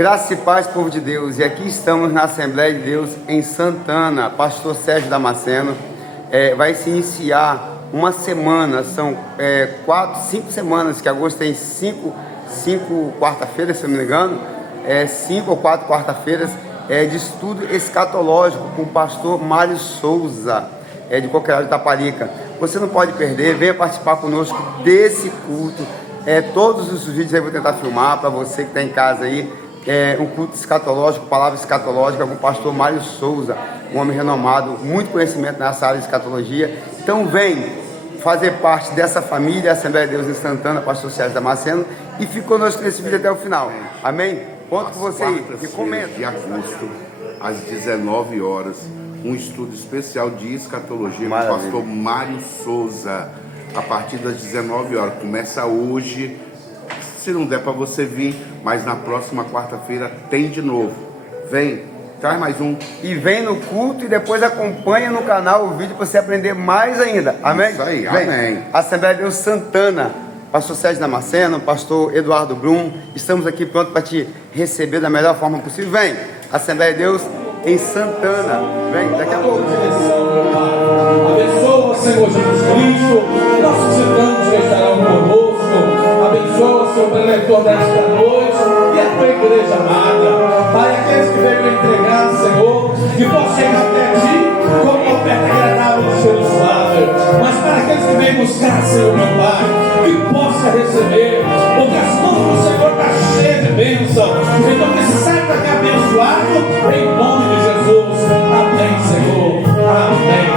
Graça e paz, povo de Deus. E aqui estamos na Assembleia de Deus em Santana. Pastor Sérgio Damasceno vai se iniciar uma semana. São 5 semanas, que agosto tem 5 quarta-feiras, se eu não me engano. 5 ou 4 quarta-feiras de estudo escatológico com o pastor Mário Souza, de Coqueiral de Itaparica. Você não pode perder, venha participar conosco desse culto. Todos os vídeos aí eu vou tentar filmar para você que está em casa aí. Um culto escatológico, palavra escatológica com o pastor Mário Souza, um homem renomado, muito conhecimento nessa área de escatologia. Então vem fazer parte dessa família, Assembleia de Deus em Santana, pastor Sérgio Damasceno, e fique conosco nesse vídeo até o final. Amém? Conto com você aí e comenta. De agosto, às 19 horas, um estudo especial de escatologia com o pastor Mário Souza, a partir das 19 horas. Começa hoje. Se não der para você vir, mas na próxima quarta-feira tem de novo. Vem, traz mais um. E vem no culto e depois acompanha no canal o vídeo para você aprender mais ainda. Amém? Isso aí, vem. amém. Assembleia de Deus Santana, pastor Sérgio Damasceno, pastor Eduardo Brum, estamos aqui prontos para te receber da melhor forma possível. Vem, Assembleia de Deus em Santana. Vem, daqui a pouco. Abençoa, Senhor Jesus Cristo, nossos irmãos que estarão conosco. Abençoa, Senhor preletor desta noite e a tua igreja amada. Pai, aqueles que veio entregar, Senhor, que possam chegar até ti como uma oferta agradável do Senhor suave. Mas para aqueles que vêm buscar, Senhor, meu Pai, que possa receber, porque as mãos do Senhor estão cheias de bênção. Então que saia daqui abençoado em nome de Jesus. Amém, Senhor. Amém.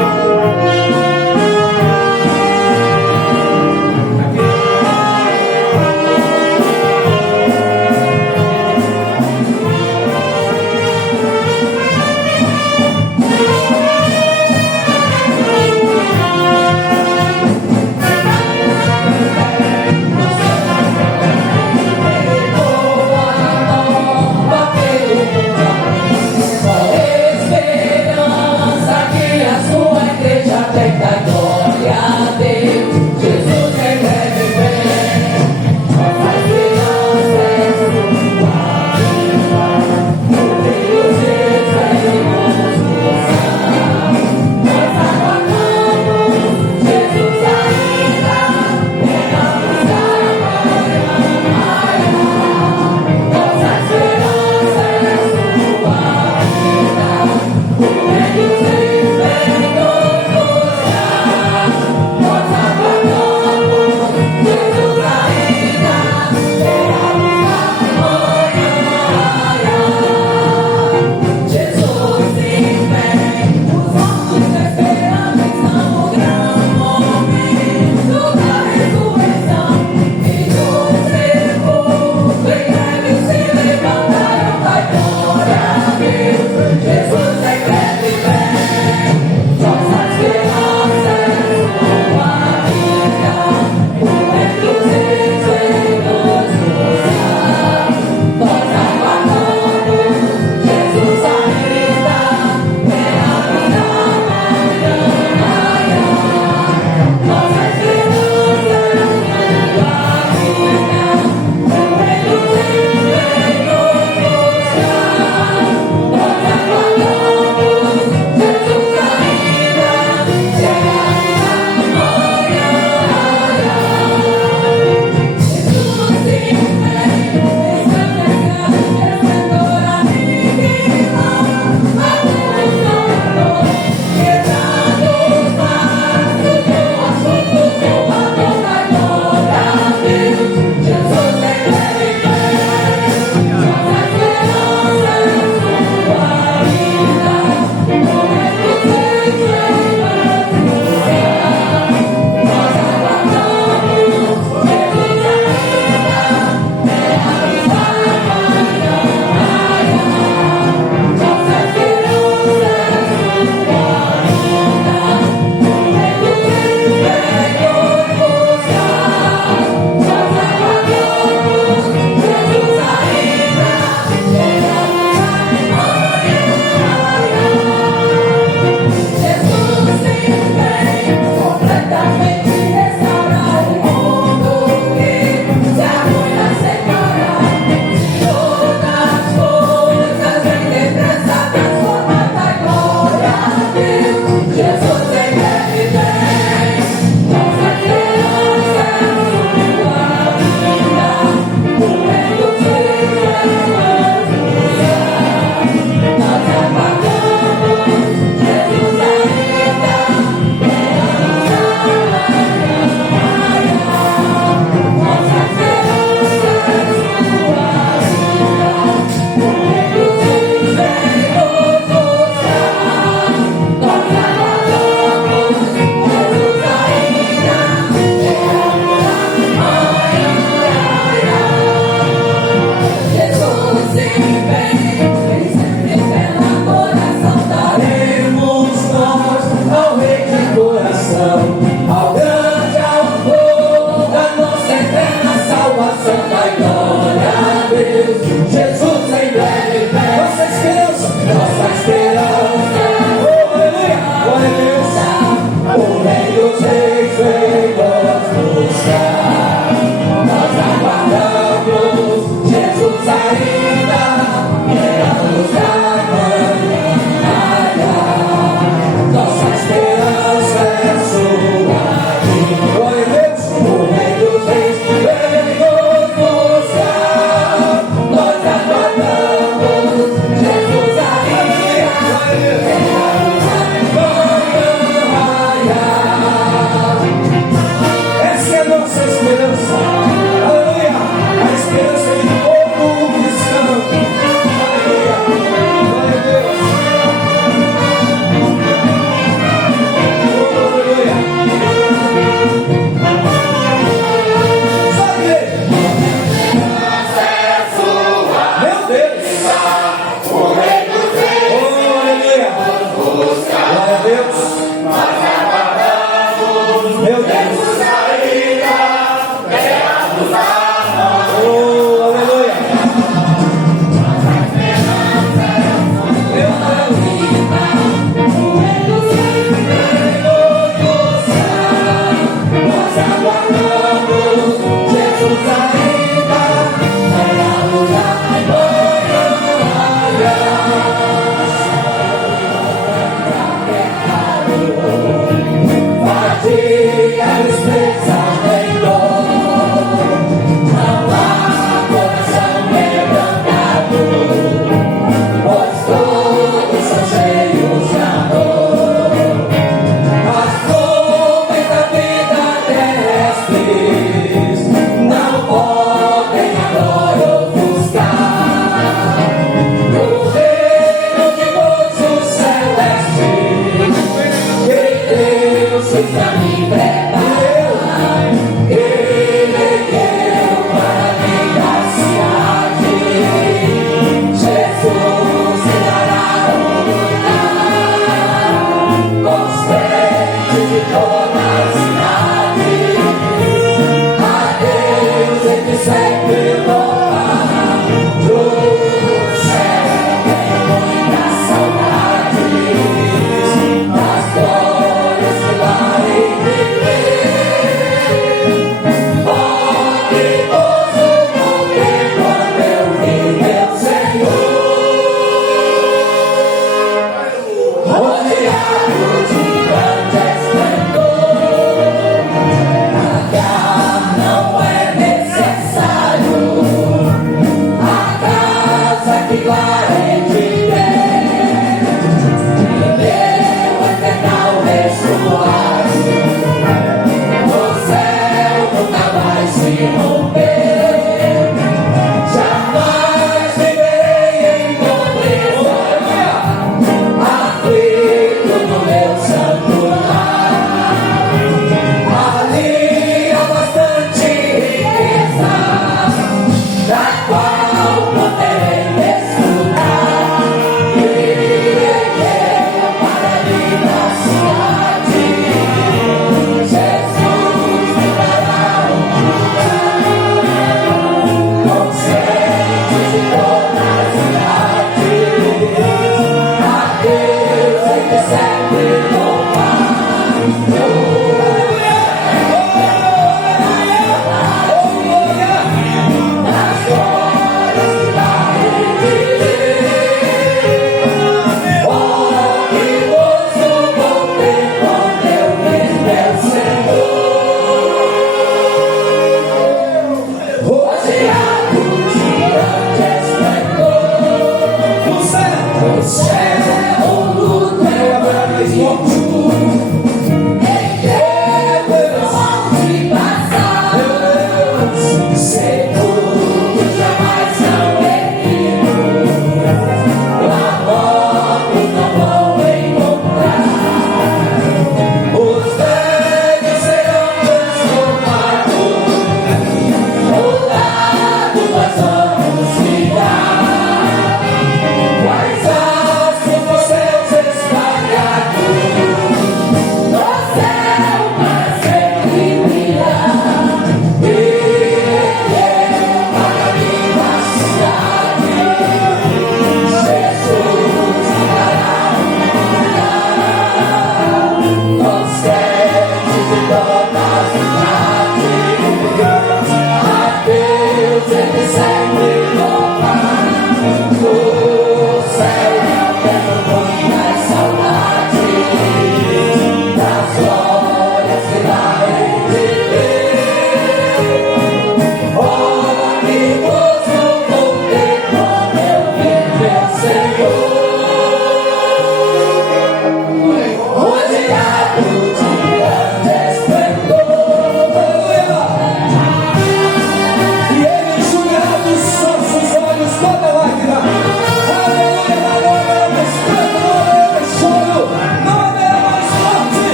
Da qual poderei desfrutar.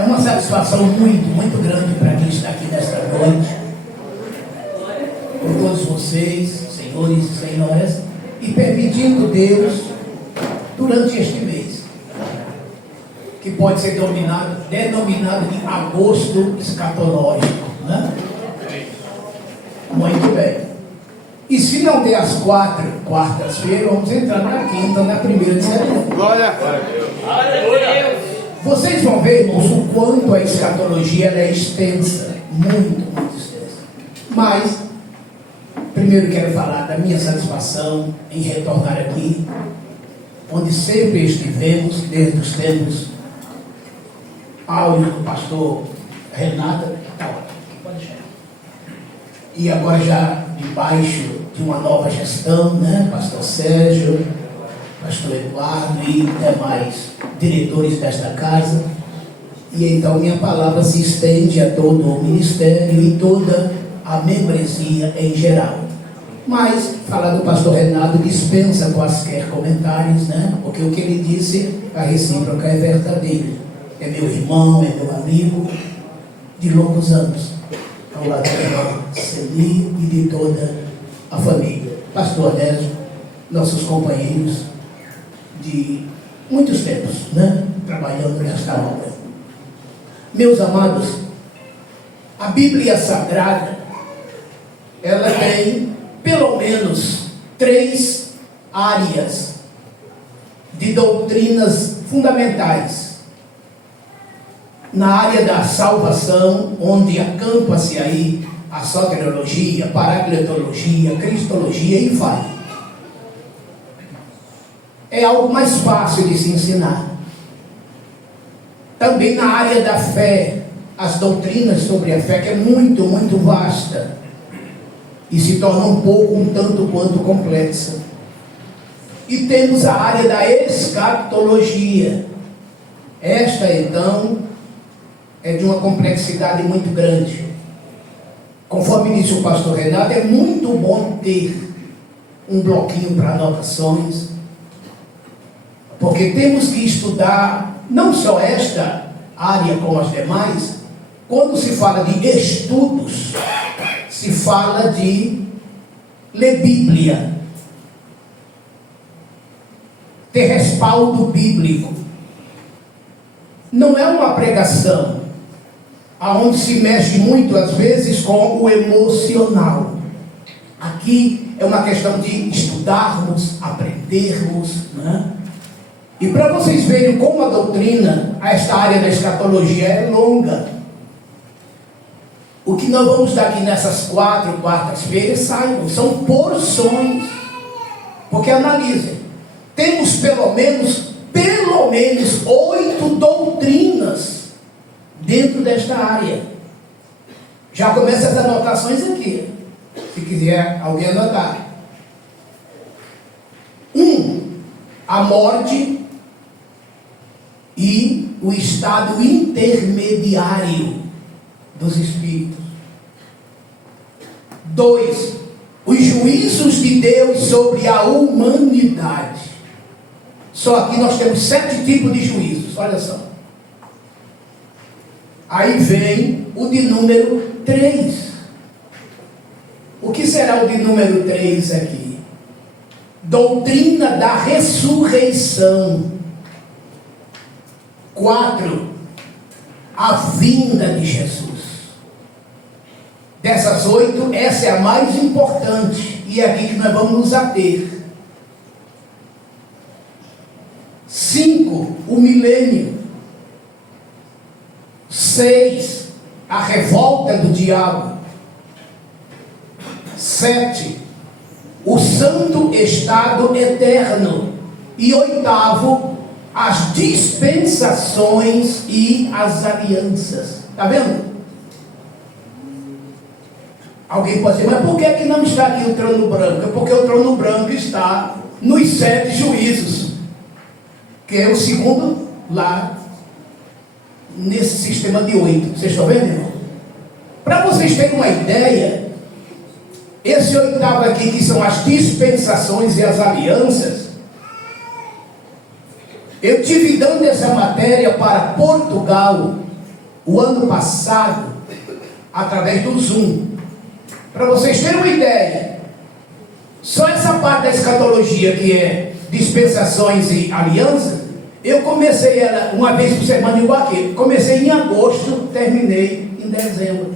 É uma satisfação muito grande para mim estar aqui nesta noite, com todos vocês, senhores e senhoras, e permitindo Deus, durante este mês, que pode ser denominado de agosto escatológico, né? Muito bem. E se não der as 4 quartas-feiras, vamos entrar na quinta, na primeira de setembro. Glória a Deus. Vocês vão ver, irmãos, o quanto a escatologia ela é extensa, muito extensa. Mas, primeiro quero falar da minha satisfação em retornar aqui, onde sempre estivemos, desde os tempos áureos do pastor Renato, pode chegar. E agora já debaixo de uma nova gestão, né? Pastor Sérgio, pastor Eduardo e demais diretores desta casa. E então minha palavra se estende a todo o ministério e toda a membresia em geral. Mas falar do pastor Renato dispensa quaisquer comentários, né? Porque o que ele disse, a recíproca é verdadeira. É meu irmão, é meu amigo de longos anos, ao lado da irmã Celi e de toda a família. Pastor Adésio, nossos companheiros de muitos tempos, né? Trabalhando nesta obra. Meus amados, a Bíblia Sagrada, ela tem pelo menos 3 áreas de doutrinas fundamentais. Na área da salvação, onde acampa-se aí a soteriologia, paracletologia, cristologia e vai. É algo mais fácil de se ensinar. Também na área da fé, as doutrinas sobre a fé, que é muito vasta e se torna um tanto quanto complexa. E temos a área da escatologia. Esta, então, é de uma complexidade muito grande. Conforme disse o pastor Renato, é muito bom ter um bloquinho para anotações, porque temos que estudar não só esta área como as demais. Quando se fala de estudos, se fala de ler Bíblia, ter respaldo bíblico. Não é uma pregação aonde se mexe muito às vezes com o emocional. Aqui é uma questão de estudarmos, aprendermos, né? E para vocês verem como a doutrina, esta área da escatologia é longa. O que nós vamos dar aqui nessas 4 quartas-feiras, saibam, são porções. Porque analisem, temos pelo menos 8 doutrinas dentro desta área. Já começa as anotações aqui, se quiser alguém anotar. 1. A morte e o estado intermediário dos espíritos. 2. Os juízos de Deus sobre a humanidade. Só aqui nós temos 7 tipos de juízos, olha só. Aí vem o de número 3. O que será o de número 3 aqui? Doutrina da ressurreição. 4. A vinda de Jesus. Dessas 8, essa é a mais importante, e é aqui que nós vamos nos ater. 5. O milênio. 6. A revolta do diabo. 7. O santo estado eterno. E 8. As dispensações e as alianças. Está vendo? Alguém pode dizer, mas por que não está aqui o trono branco? É porque o trono branco está nos 7 juízos, que é o segundo lá, nesse sistema de 8. Vocês estão vendo, irmão? Para vocês terem uma ideia, esse 8º aqui, que são as dispensações e as alianças, eu tive dando essa matéria para Portugal o ano passado através do Zoom. Para vocês terem uma ideia, só essa parte da escatologia, que é dispensações e alianças, eu comecei ela uma vez por semana igual aqui. Comecei em agosto, terminei em dezembro.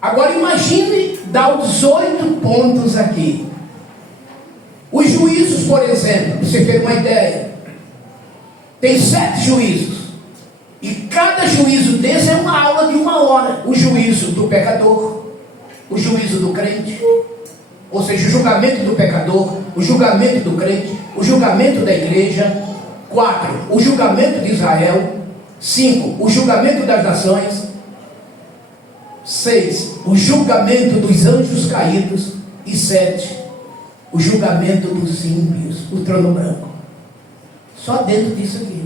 Agora imagine dar os 8 pontos aqui. Os juízos, por exemplo, para você ter uma ideia, tem 7 juízos. E cada juízo desse é uma aula de 1 hora. O juízo do pecador, o juízo do crente, ou seja, o julgamento do pecador, o julgamento do crente, o julgamento da igreja. 4, o julgamento de Israel. 5, o julgamento das nações. 6, o julgamento dos anjos caídos. E 7, o julgamento dos ímpios, o trono branco. Só dentro disso aqui.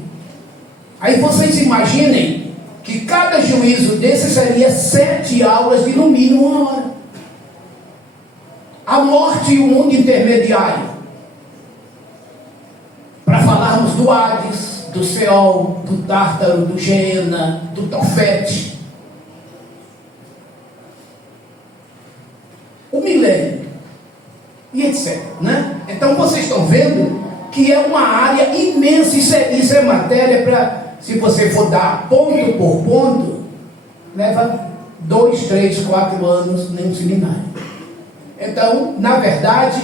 Aí vocês imaginem que cada juízo desse seria 7 aulas de no mínimo 1 hora. A morte e o mundo intermediário. Para falarmos do Hades, do Seol, do Tártaro, do Geena, do Tofete. O milênio. E etc. Né? Então vocês estão vendo que é uma área imensa. Isso é matéria para, se você for dar ponto por ponto, leva 2, 3, 4 anos num seminário. Então, na verdade,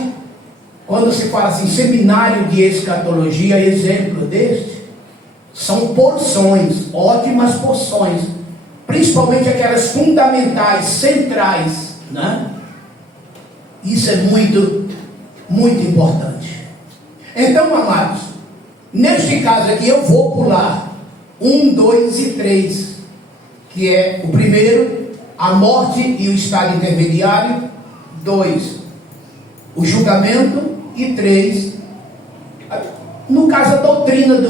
quando se fala assim, seminário de escatologia, exemplo deste, são porções, ótimas porções, principalmente aquelas fundamentais, centrais, né? Isso é muito, muito importante. Então, amados, neste caso aqui eu vou pular 1, 2 e 3, que é o primeiro, a morte e o estado intermediário. 2, o julgamento. E 3, no caso a doutrina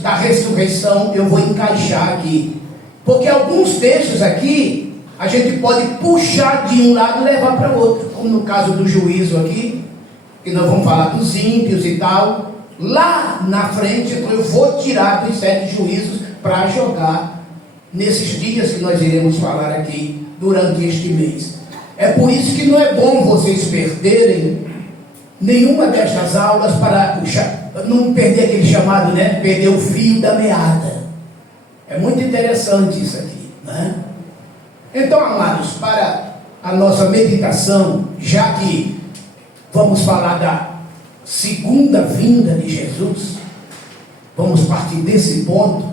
da ressurreição, eu vou encaixar aqui, porque alguns textos aqui a gente pode puxar de um lado e levar para o outro, como no caso do juízo aqui, que nós vamos falar dos ímpios e tal. Lá na frente eu vou tirar dos 7 juízos para jogar nesses dias que nós iremos falar aqui durante este mês. É por isso que não é bom vocês perderem nenhuma destas aulas, para não perder aquele chamado, né? Perder o fio da meada. É muito interessante isso aqui, né? Então, amados, para a nossa meditação, já que vamos falar da segunda vinda de Jesus, vamos partir desse ponto.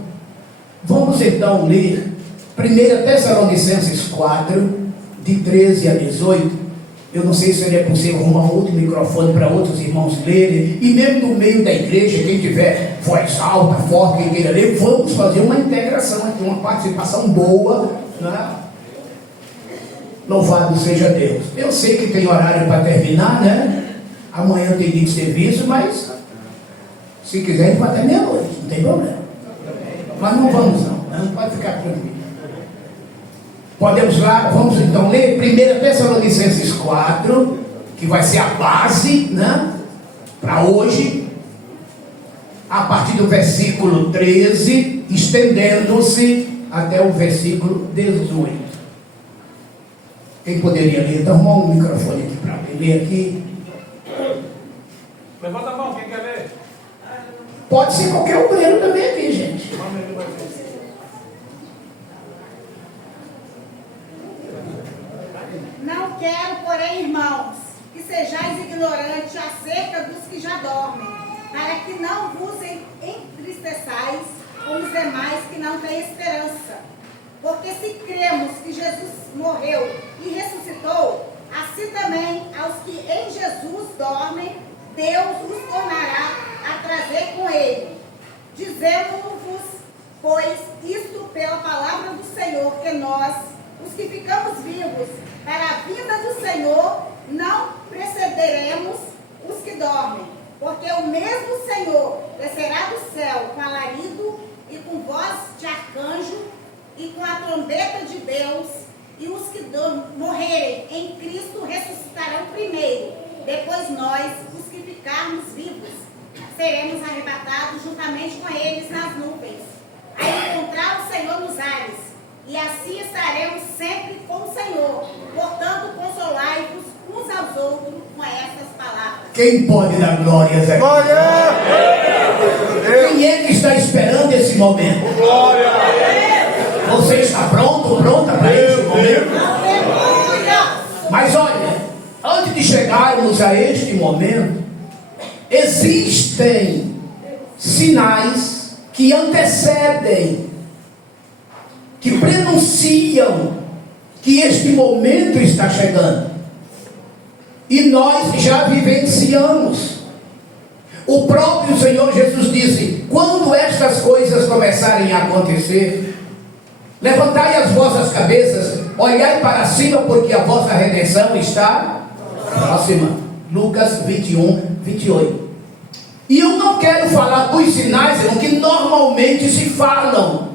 Vamos então ler 1 Tessalonicenses 4, de 13 a 18. Eu não sei se seria possível arrumar outro microfone para outros irmãos lerem, e mesmo no meio da igreja, quem tiver voz alta, forte, quem queira ler, vamos fazer uma integração aqui, uma participação boa, né? Louvado seja Deus. Eu sei que tem horário para terminar, né? Amanhã tem dia de serviço, mas se quiser, a gente vai até meia-noite, não tem problema. Mas não vamos não pode ficar tranquilo. Podemos lá, vamos então ler 1 Tessalonicenses 4, que vai ser a base, né, para hoje, a partir do versículo 13, estendendo-se até o versículo 18. Quem poderia ler? Então, arrumar um microfone aqui para ler aqui. Levanta a mão, quem quer ler? Pode ser qualquer obreiro também aqui, gente. Não quero, porém, irmãos, que sejais ignorantes acerca dos que já dormem, para que não vos entristeçais como os demais que não têm esperança. Porque se cremos que Jesus morreu e ressuscitou, assim também aos que em Jesus dormem, Deus os tornará a trazer com ele. Dizendo-vos, pois, isto pela palavra do Senhor, que nós, os que ficamos vivos, para a vinda do Senhor, não precederemos os que dormem. Porque o mesmo Senhor descerá do céu com alarido e com voz de arcanjo e com a trombeta de Deus, e os que morrerem em Cristo ressuscitarão primeiro. Depois nós, os que ficarmos vivos, seremos arrebatados juntamente com eles nas nuvens, a encontrar o Senhor nos ares, e assim estaremos sempre com o Senhor. Portanto, consolai-vos uns aos outros com estas palavras. Quem pode dar glórias aqui? Glória! Quem é que está esperando esse momento? Glória! Você está pronta para esse momento? Aleluia! Mas olha, antes de chegarmos a este momento, existem sinais que antecedem, que prenunciam que este momento está chegando. E nós já vivenciamos. O próprio Senhor Jesus disse: quando estas coisas começarem a acontecer, levantai as vossas cabeças, olhai para cima, porque a vossa redenção está próxima. Lucas 21, 28. E eu não quero falar dos sinais, irmão, que normalmente se falam.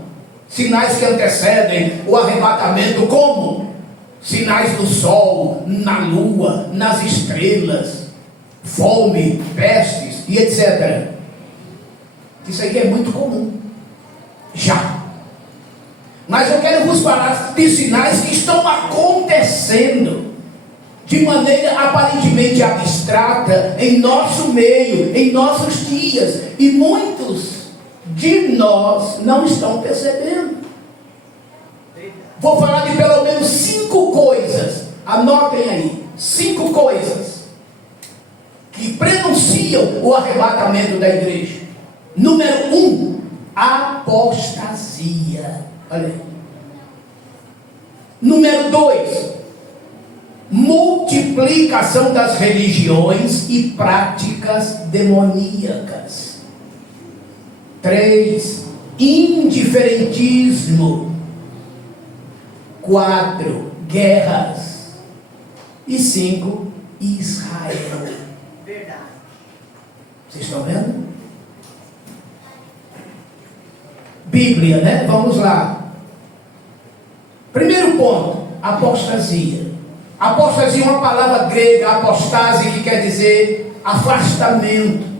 Sinais que antecedem o arrebatamento, como? Sinais do sol, na lua, nas estrelas, fome, pestes e etc. Isso aí é muito comum. Já. Mas eu quero vos falar de sinais que estão acontecendo de maneira aparentemente abstrata em nosso meio, em nossos dias, e muitos de nós não estão percebendo. Vou falar de pelo menos 5 coisas, anotem aí, 5 coisas que prenunciam o arrebatamento da igreja. Número 1, apostasia. Olha aí. Número 2, multiplicação das religiões e práticas demoníacas. 3, indiferentismo. 4, guerras. E 5, Israel. Verdade. Vocês estão vendo? Bíblia, né? Vamos lá. Primeiro ponto, apostasia. Apostasia é uma palavra grega, apostase, que quer dizer afastamento.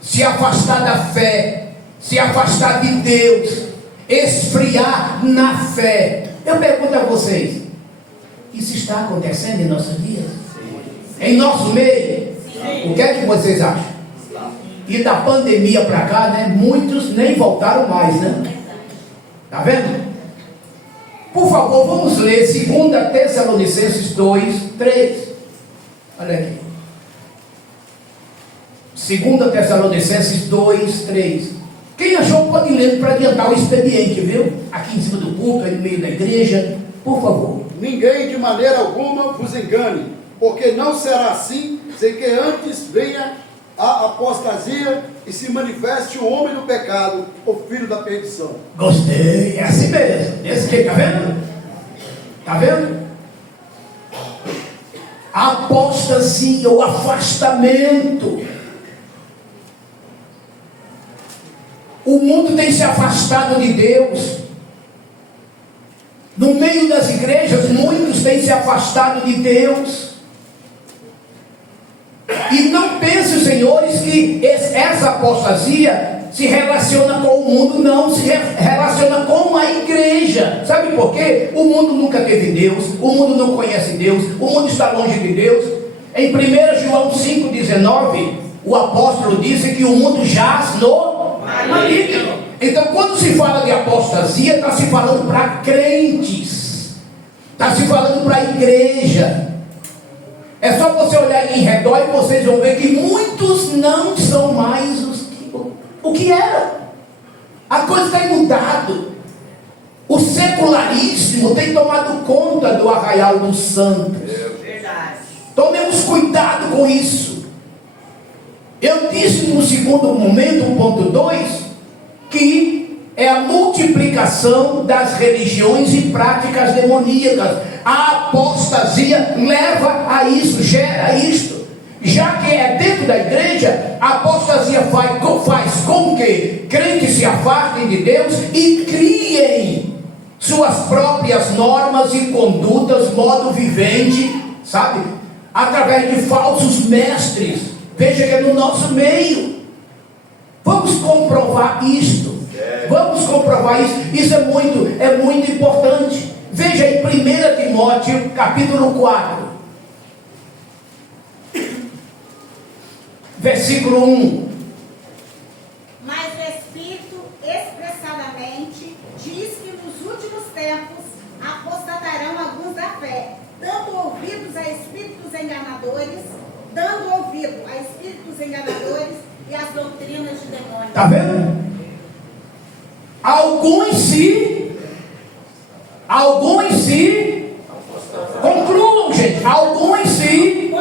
Se afastar da fé, se afastar de Deus, esfriar na fé. Eu pergunto a vocês, isso está acontecendo em nossos dias? Em nosso meio? Sim. O que é que vocês acham? E da pandemia para cá, né? Muitos nem voltaram mais, né? Tá vendo? Por favor, vamos ler 2 Tessalonicenses 2, 3. Olha aqui. 2 Tessalonicenses 2, 3. Quem achou pode ler para adiantar o expediente, viu? Aqui em cima do púlpito, aí no meio da igreja. Por favor. Ninguém de maneira alguma vos engane, porque não será assim, sem que antes venha a apostasia e se manifeste o homem do pecado, o filho da perdição. Gostei, é assim mesmo. Esse aqui, tá vendo? Tá vendo? A apostasia, o afastamento. O mundo tem se afastado de Deus. No meio das igrejas, muitos têm se afastado de Deus. E não pense, senhores, que essa apostasia se relaciona com o mundo. Não, se relaciona com a igreja. Sabe por quê? O mundo nunca teve Deus, o mundo não conhece Deus, o mundo está longe de Deus. Em 1 João 5,19, o apóstolo disse que o mundo jaz no maligno. Então, quando se fala de apostasia, está se falando para crentes, está se falando para a igreja. É só você olhar em redor e vocês vão ver que muitos não são mais o que eram. A coisa tem mudado. O secularismo tem tomado conta do arraial dos santos. Verdade. Tomemos cuidado com isso. Eu disse no segundo momento, 1.2, que é a multiplicação das religiões e práticas demoníacas. A apostasia leva a isso, gera isto. Já que é dentro da igreja, a apostasia faz com que crentes se afastem de Deus e criem suas próprias normas e condutas, modo vivente, sabe? Através de falsos mestres. Veja que é no nosso meio. Vamos comprovar isto. Vamos comprovar país. Isso é muito importante. Veja em 1 Timóteo, capítulo 4, versículo 1. Mas o Espírito expressadamente diz que nos últimos tempos apostatarão alguns da fé, dando ouvidos a espíritos enganadores, e às doutrinas de demônios. Está vendo? Alguns se concluam, gente. Alguns se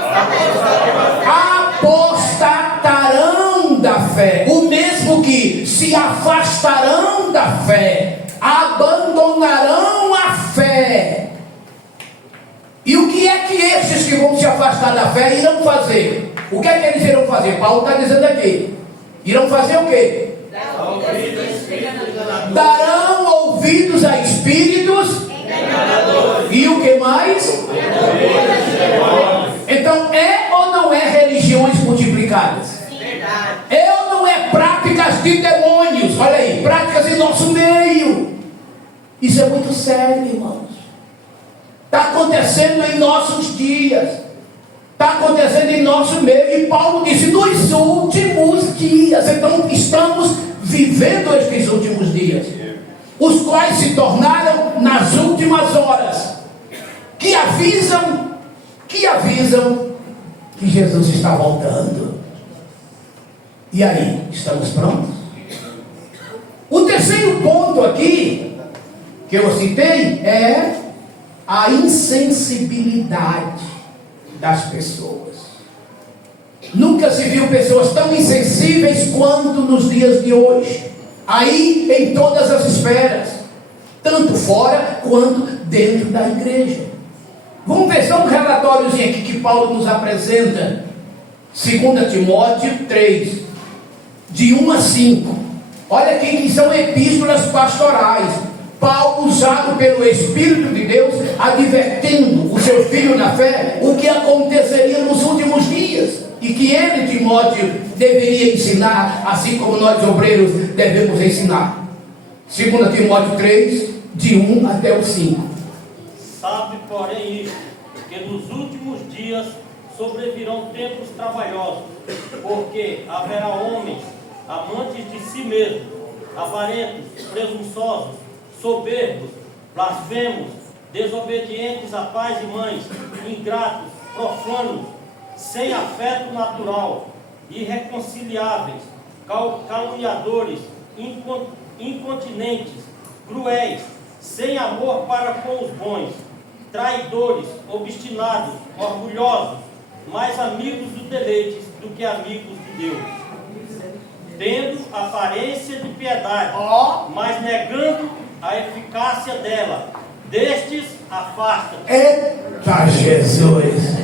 apostatarão da fé. O mesmo que se afastarão da fé, abandonarão a fé. E o que é que esses que vão se afastar da fé irão fazer? O que é que eles irão fazer? Paulo está dizendo aqui. Irão fazer o quê? Darão ouvidos a espíritos enganadores. E o que mais? Então é ou não é religiões multiplicadas? É ou não é práticas de demônios? Olha aí, práticas em nosso meio. Isso é muito sério, irmãos. Está acontecendo em nossos dias. Está acontecendo em nosso meio. E Paulo disse, nos últimos dias. Então estamos vivendo estes últimos dias, os quais se tornaram nas últimas horas, que avisam que Jesus está voltando. E aí, estamos prontos? O terceiro ponto aqui que eu citei é a insensibilidade das pessoas. Nunca se viu pessoas tão insensíveis quanto nos dias de hoje. Aí em todas as esferas, tanto fora quanto dentro da igreja. Vamos ver só um relatóriozinho aqui que Paulo nos apresenta. 2 Timóteo 3, de 1 a 5. Olha aqui que são epístolas pastorais. Paulo, usado pelo Espírito de Deus, advertindo o seu filho na fé o que aconteceria nos últimos dias, e que ele, Timóteo, deveria ensinar, assim como nós obreiros devemos ensinar. 2 Timóteo 3, de 1 até o 5. Sabe, porém, isto, que nos últimos dias sobrevirão tempos trabalhosos, porque haverá homens amantes de si mesmos, avarentos, presunçosos, soberbos, blasfemos, desobedientes a pais e mães, ingratos, profanos, sem afeto natural, irreconciliáveis, caluniadores, incontinentes, cruéis, sem amor para com os bons, traidores, obstinados, orgulhosos, mais amigos dos deleites do que amigos de Deus, tendo aparência de piedade, mas negando a eficácia dela. Destes afasta. Eita Jesus!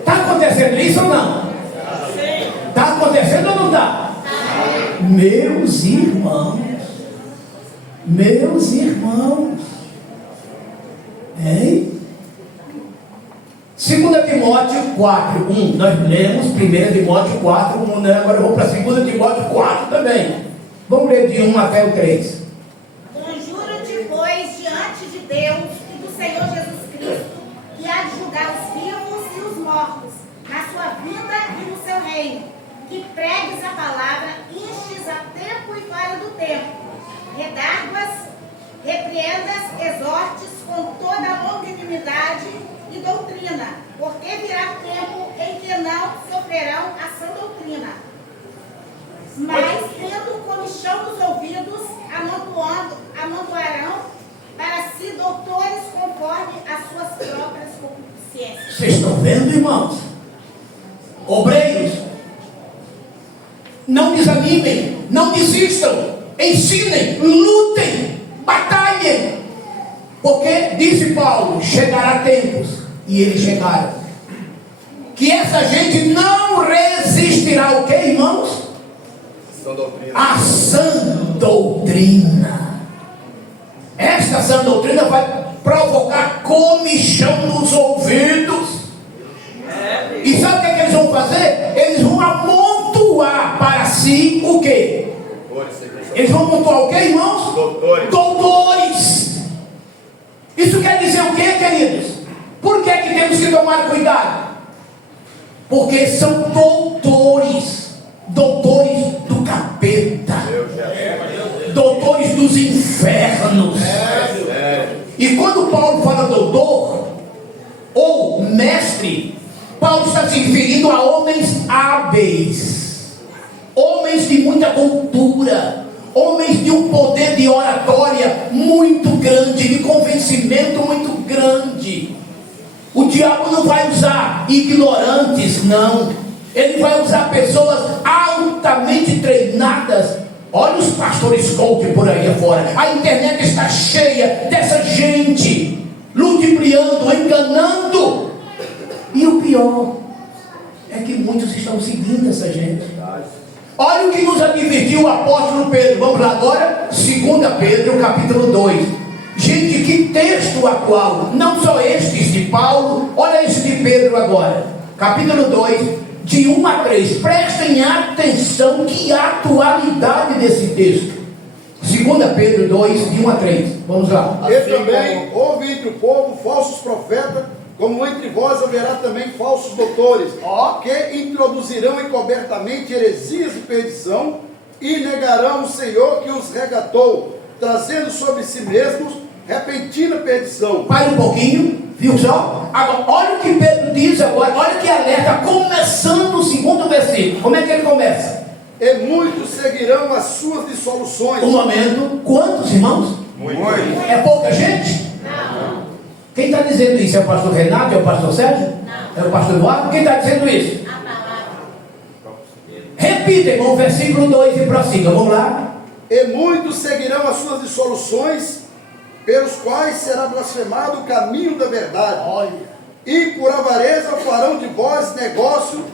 Está acontecendo isso ou não? Sim. Está acontecendo ou não está? Meus irmãos, hein? 2 Timóteo 4, 1. Nós lemos 1 Timóteo 4, 1, né? Agora eu vou para 2 Timóteo 4 também. Vamos ler de 1 até o 3. Conjuro-te, pois, diante de Deus e do Senhor Jesus Cristo, que há de julgar os vivos e os mortos, na sua vida e no seu reino, que pregues a palavra, instes a tempo e fora do tempo, redarguas, repreendas, exortes com toda a longanimidade e doutrina, porque virá tempo em que não sofrerão a sã doutrina, mas tendo comichão nos ouvidos, amontoarão para si doutores conforme as suas próprias concupiscências. Vocês estão vendo, irmãos? Obreiros, não desanimem, não desistam, ensinem, lutem, batalhem, porque, disse Paulo, chegará tempos, e eles chegaram, que essa gente não resistirá o que, irmãos? A sã doutrina. Esta sã doutrina vai provocar comichão nos ouvidos. E sabe o que eles vão fazer? Eles vão amontoar para si o quê? Eles vão pontuar o quê, irmãos? Doutores. Doutores. Isso quer dizer o quê, queridos? Por que temos que tomar cuidado? Porque são doutores. Doutores do capeta. Doutores dos infernos. E quando Paulo fala doutor ou mestre, Paulo está se referindo a homens hábeis, homens de muita cultura, homens de um poder de oratória muito grande, de convencimento muito grande. O diabo não vai usar ignorantes, não. Ele vai usar pessoas altamente treinadas. Olha os pastores coach por aí afora. A internet está cheia dessa gente ludibriando, enganando. E o pior é que muitos estão seguindo essa gente. Olha o que nos advertiu o apóstolo Pedro. Vamos lá agora, 2 Pedro capítulo 2. Gente, que texto atual. Não só estes de Paulo. Olha esse de Pedro agora, capítulo 2, de 1 a 3. Prestem atenção, que atualidade desse texto. 2 Pedro 2, de 1 a 3. Vamos lá. E também houve entre o povo falsos profetas, como entre vós haverá também falsos doutores, que introduzirão encobertamente heresias de perdição, e negarão o Senhor que os resgatou, trazendo sobre si mesmos repentina perdição. Para um pouquinho, viu só? Agora, olha o que Pedro diz agora, olha que alerta, começando o 2º versículo. Como é que ele começa? E muitos seguirão as suas dissoluções. Um momento, quantos irmãos? Muito. É pouca gente? Não. Quem está dizendo isso? É o pastor Renato? É o pastor Sérgio? Não. É o pastor Eduardo? Quem está dizendo isso? A palavra. Repita, irmão, versículo 2 e prossiga, vamos lá. E muitos seguirão as suas dissoluções, pelos quais será blasfemado o caminho da verdade. Olha. E por avareza farão de vós negócio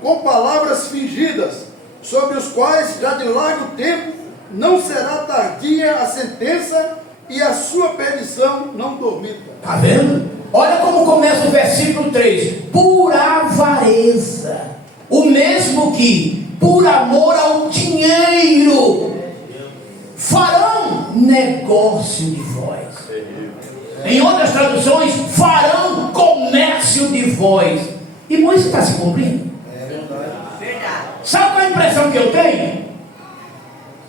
com palavras fingidas, sobre os quais já de largo tempo não será tardia a sentença, e a sua perdição não dormita. Está vendo? Olha como começa o versículo 3. Por avareza. O mesmo que, por amor ao dinheiro, farão negócio de vós. Em outras traduções, farão comércio de vós. E Moisés está se cumprindo. Verdade. Sabe qual é a impressão que eu tenho?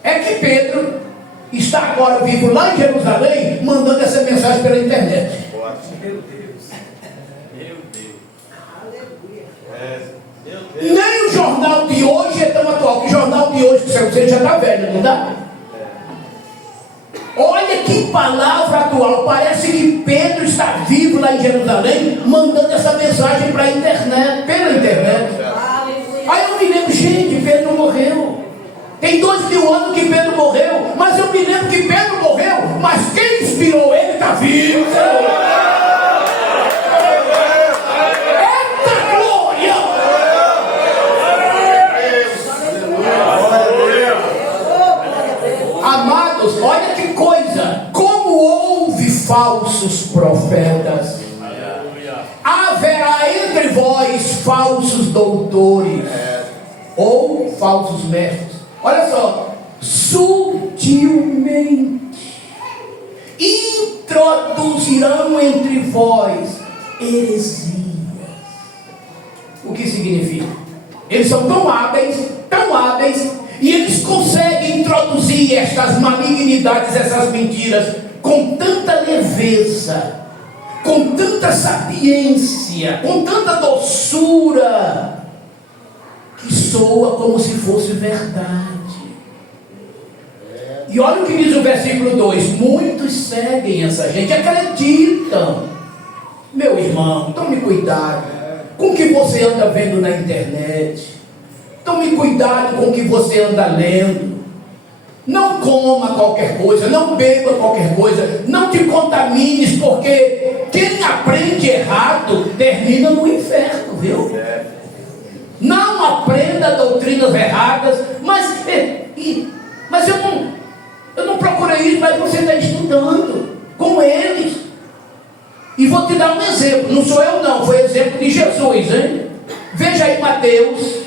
É que Pedro está agora vivo lá em Jerusalém, mandando essa mensagem pela internet. Meu Deus. Meu Deus. Nem o jornal de hoje é tão atual. Que o jornal de hoje, você já está velho, não dá? Olha que palavra atual. Parece que Pedro está vivo lá em Jerusalém, mandando essa mensagem para a internet, pela internet. Aí eu me lembro, gente, Pedro morreu. Tem 2000 anos que Pedro morreu, mas eu me lembro que Pedro morreu, mas quem inspirou ele está vivo. Eita glória! Amados, olha que coisa. Como houve falsos profetas, haverá entre vós falsos doutores ou falsos mestres. Olha só, sutilmente introduzirão entre vós heresias. O que significa? Eles são tão hábeis, e eles conseguem introduzir estas malignidades, essas mentiras, com tanta leveza, com tanta sapiência, com tanta doçura, que soa como se fosse verdade. E olha o que diz o versículo 2: muitos seguem essa gente, acreditam. Meu irmão, tome cuidado com o que você anda vendo na internet. Tome cuidado com o que você anda lendo. Não coma qualquer coisa, não beba qualquer coisa, não te contamines, porque quem aprende errado termina no inferno, viu? Não aprenda doutrinas erradas, mas eu não procurei isso, mas você está estudando com eles. E vou te dar um exemplo, não sou eu não, foi exemplo de Jesus, hein? Veja aí Mateus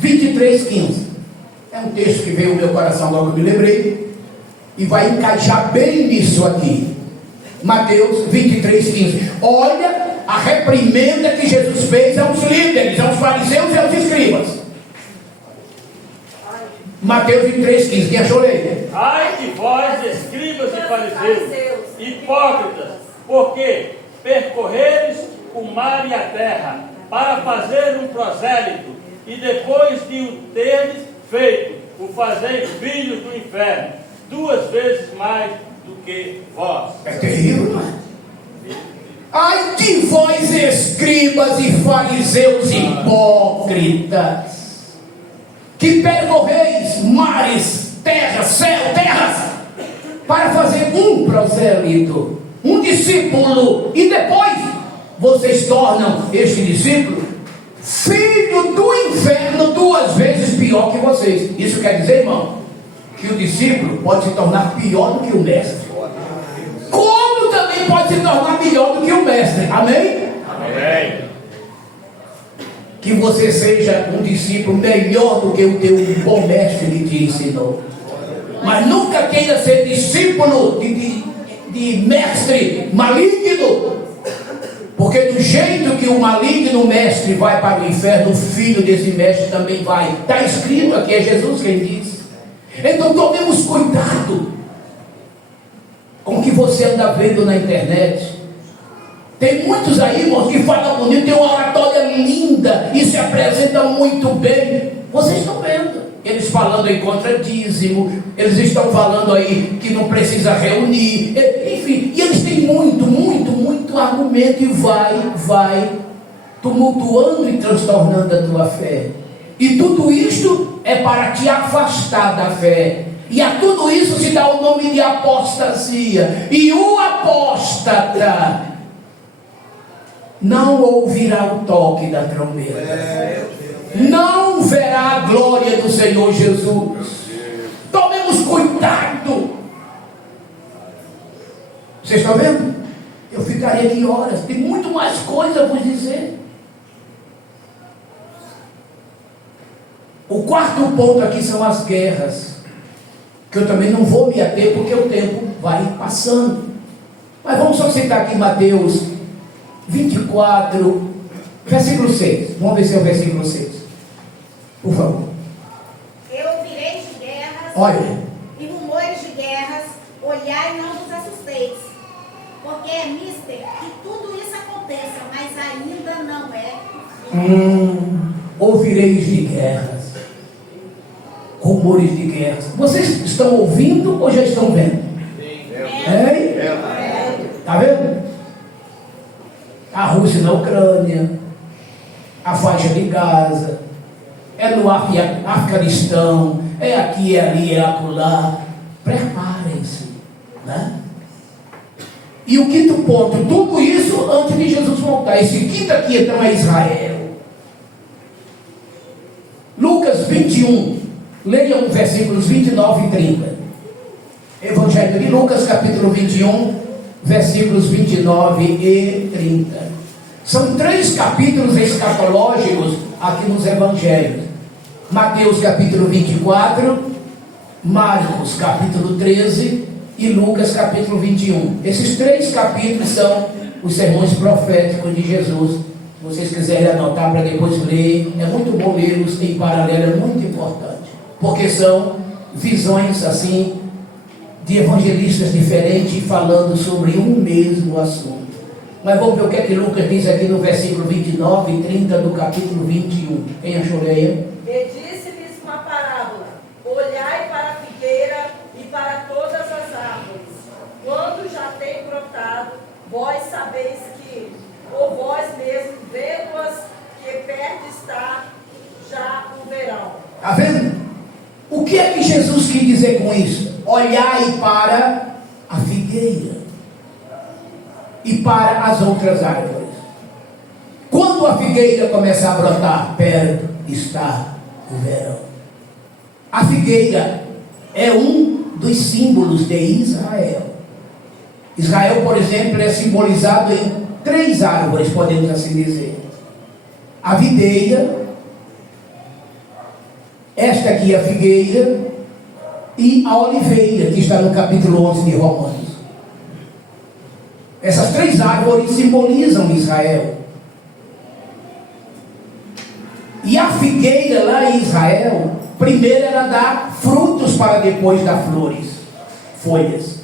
23:15. É um texto que veio ao meu coração logo que eu me lembrei, e vai encaixar bem nisso aqui. Mateus 23:15. Olha a reprimenda que Jesus fez aos líderes, aos fariseus e aos escribas. Mateus 23:15. Quem achou, leia? Ai de vós, escribas e fariseus, hipócritas, porque percorreres o mar e a terra para fazer um prosélito, e depois de o teres feito, o fazeis filhos do inferno, 2 vezes mais do que vós. É terrível, não é? Ai de vós, escribas e fariseus hipócritas, que percorreis mares, terras, céu, terras, para fazer um prosélito, um discípulo, e depois vocês tornam este discípulo filho do inferno 2 vezes pior que vocês. Isso quer dizer, irmão, que o discípulo pode se tornar pior do que o mestre, como também pode se tornar melhor do que o mestre. Amém? Amém. Que você seja um discípulo melhor do que o teu bom mestre que te ensinou. Mas nunca queira ser discípulo de mestre maligno, porque do jeito que o maligno mestre vai para o inferno, o filho desse mestre também vai. Está escrito aqui, é Jesus quem diz. Então tomemos cuidado com o que você anda vendo na internet. Tem muitos aí, irmãos, que falam bonito, tem uma oratória linda e se apresentam muito bem. Vocês estão vendo eles falando aí contra dízimo, eles estão falando aí que não precisa reunir, enfim, e eles têm muito argumento, e vai tumultuando e transtornando a tua fé. E tudo isto é para te afastar da fé. E a tudo isso se dá o nome de apostasia. E o apóstata não ouvirá o toque da trombeta, não verá a glória do Senhor Jesus. Tomemos cuidado. Vocês estão vendo? Eu ficaria aqui horas, tem muito mais coisa a vos dizer. O quarto ponto aqui são as guerras, que eu também não vou me ater porque o tempo vai passando. Mas vamos só citar aqui Mateus 24, versículo 6. Vamos ver se é o versículo 6. Por favor. Eu ouvirei de guerras, Olha, e rumores de guerras, olhai e não vos assusteis, porque é mister que tudo isso aconteça, mas ainda não é. Ouvireis de guerras, rumores de guerras. Vocês estão ouvindo ou já estão vendo? Hein? Está vendo? A Rússia na Ucrânia, a faixa de Gaza, é no Afeganistão, é aqui, é ali, é acolá. Preparem-se, né? E o quinto ponto, tudo isso antes de Jesus voltar. Esse quinto aqui então é Israel. Lucas 21, leiam versículos 29 e 30. Evangelho de Lucas, capítulo 21, versículos 29 e 30. São 3 capítulos escatológicos aqui nos evangelhos. Mateus capítulo 24, Marcos capítulo 13 e Lucas capítulo 21. Esses 3 capítulos são os sermões proféticos de Jesus. Se vocês quiserem anotar para depois ler, é muito bom lê-los em paralelo, é muito importante, porque são visões assim de evangelistas diferentes falando sobre um mesmo assunto. Mas vamos ver o que é que Lucas diz aqui no versículo 29 e 30 do capítulo 21. Quem achou, leia? E disse-lhes uma parábola: olhai para a figueira e para todas as árvores. Quando já tem brotado, vós sabeis que, ou vós mesmos, vendo-as, que perto está já o verão. Está vendo? O que é que Jesus quis dizer com isso? Olhai para a figueira e para as outras árvores. Quando a figueira começar a brotar, perto está o verão. A figueira é um dos símbolos de Israel. Israel, por exemplo, é simbolizado em 3 árvores, podemos assim dizer. A videira esta aqui é a figueira e a oliveira, que está no capítulo 11 de Romanos. Essas três árvores simbolizam Israel. E a figueira lá em Israel, primeiro ela dá frutos para depois dar flores, folhas.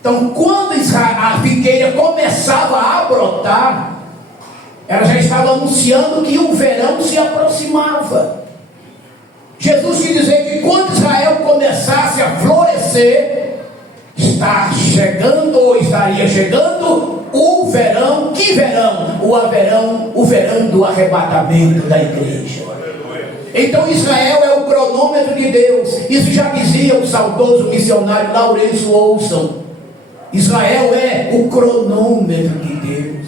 Então, quando a figueira começava a brotar, ela já estava anunciando que o verão se aproximava. Jesus quis dizer que quando Israel começasse a florescer, está chegando ou estaria chegando o verão. Que verão? O verão do arrebatamento da igreja. Então Israel é o cronômetro de Deus. Isso já dizia o saudoso missionário Laurêncio Olson. Israel é o cronômetro de Deus.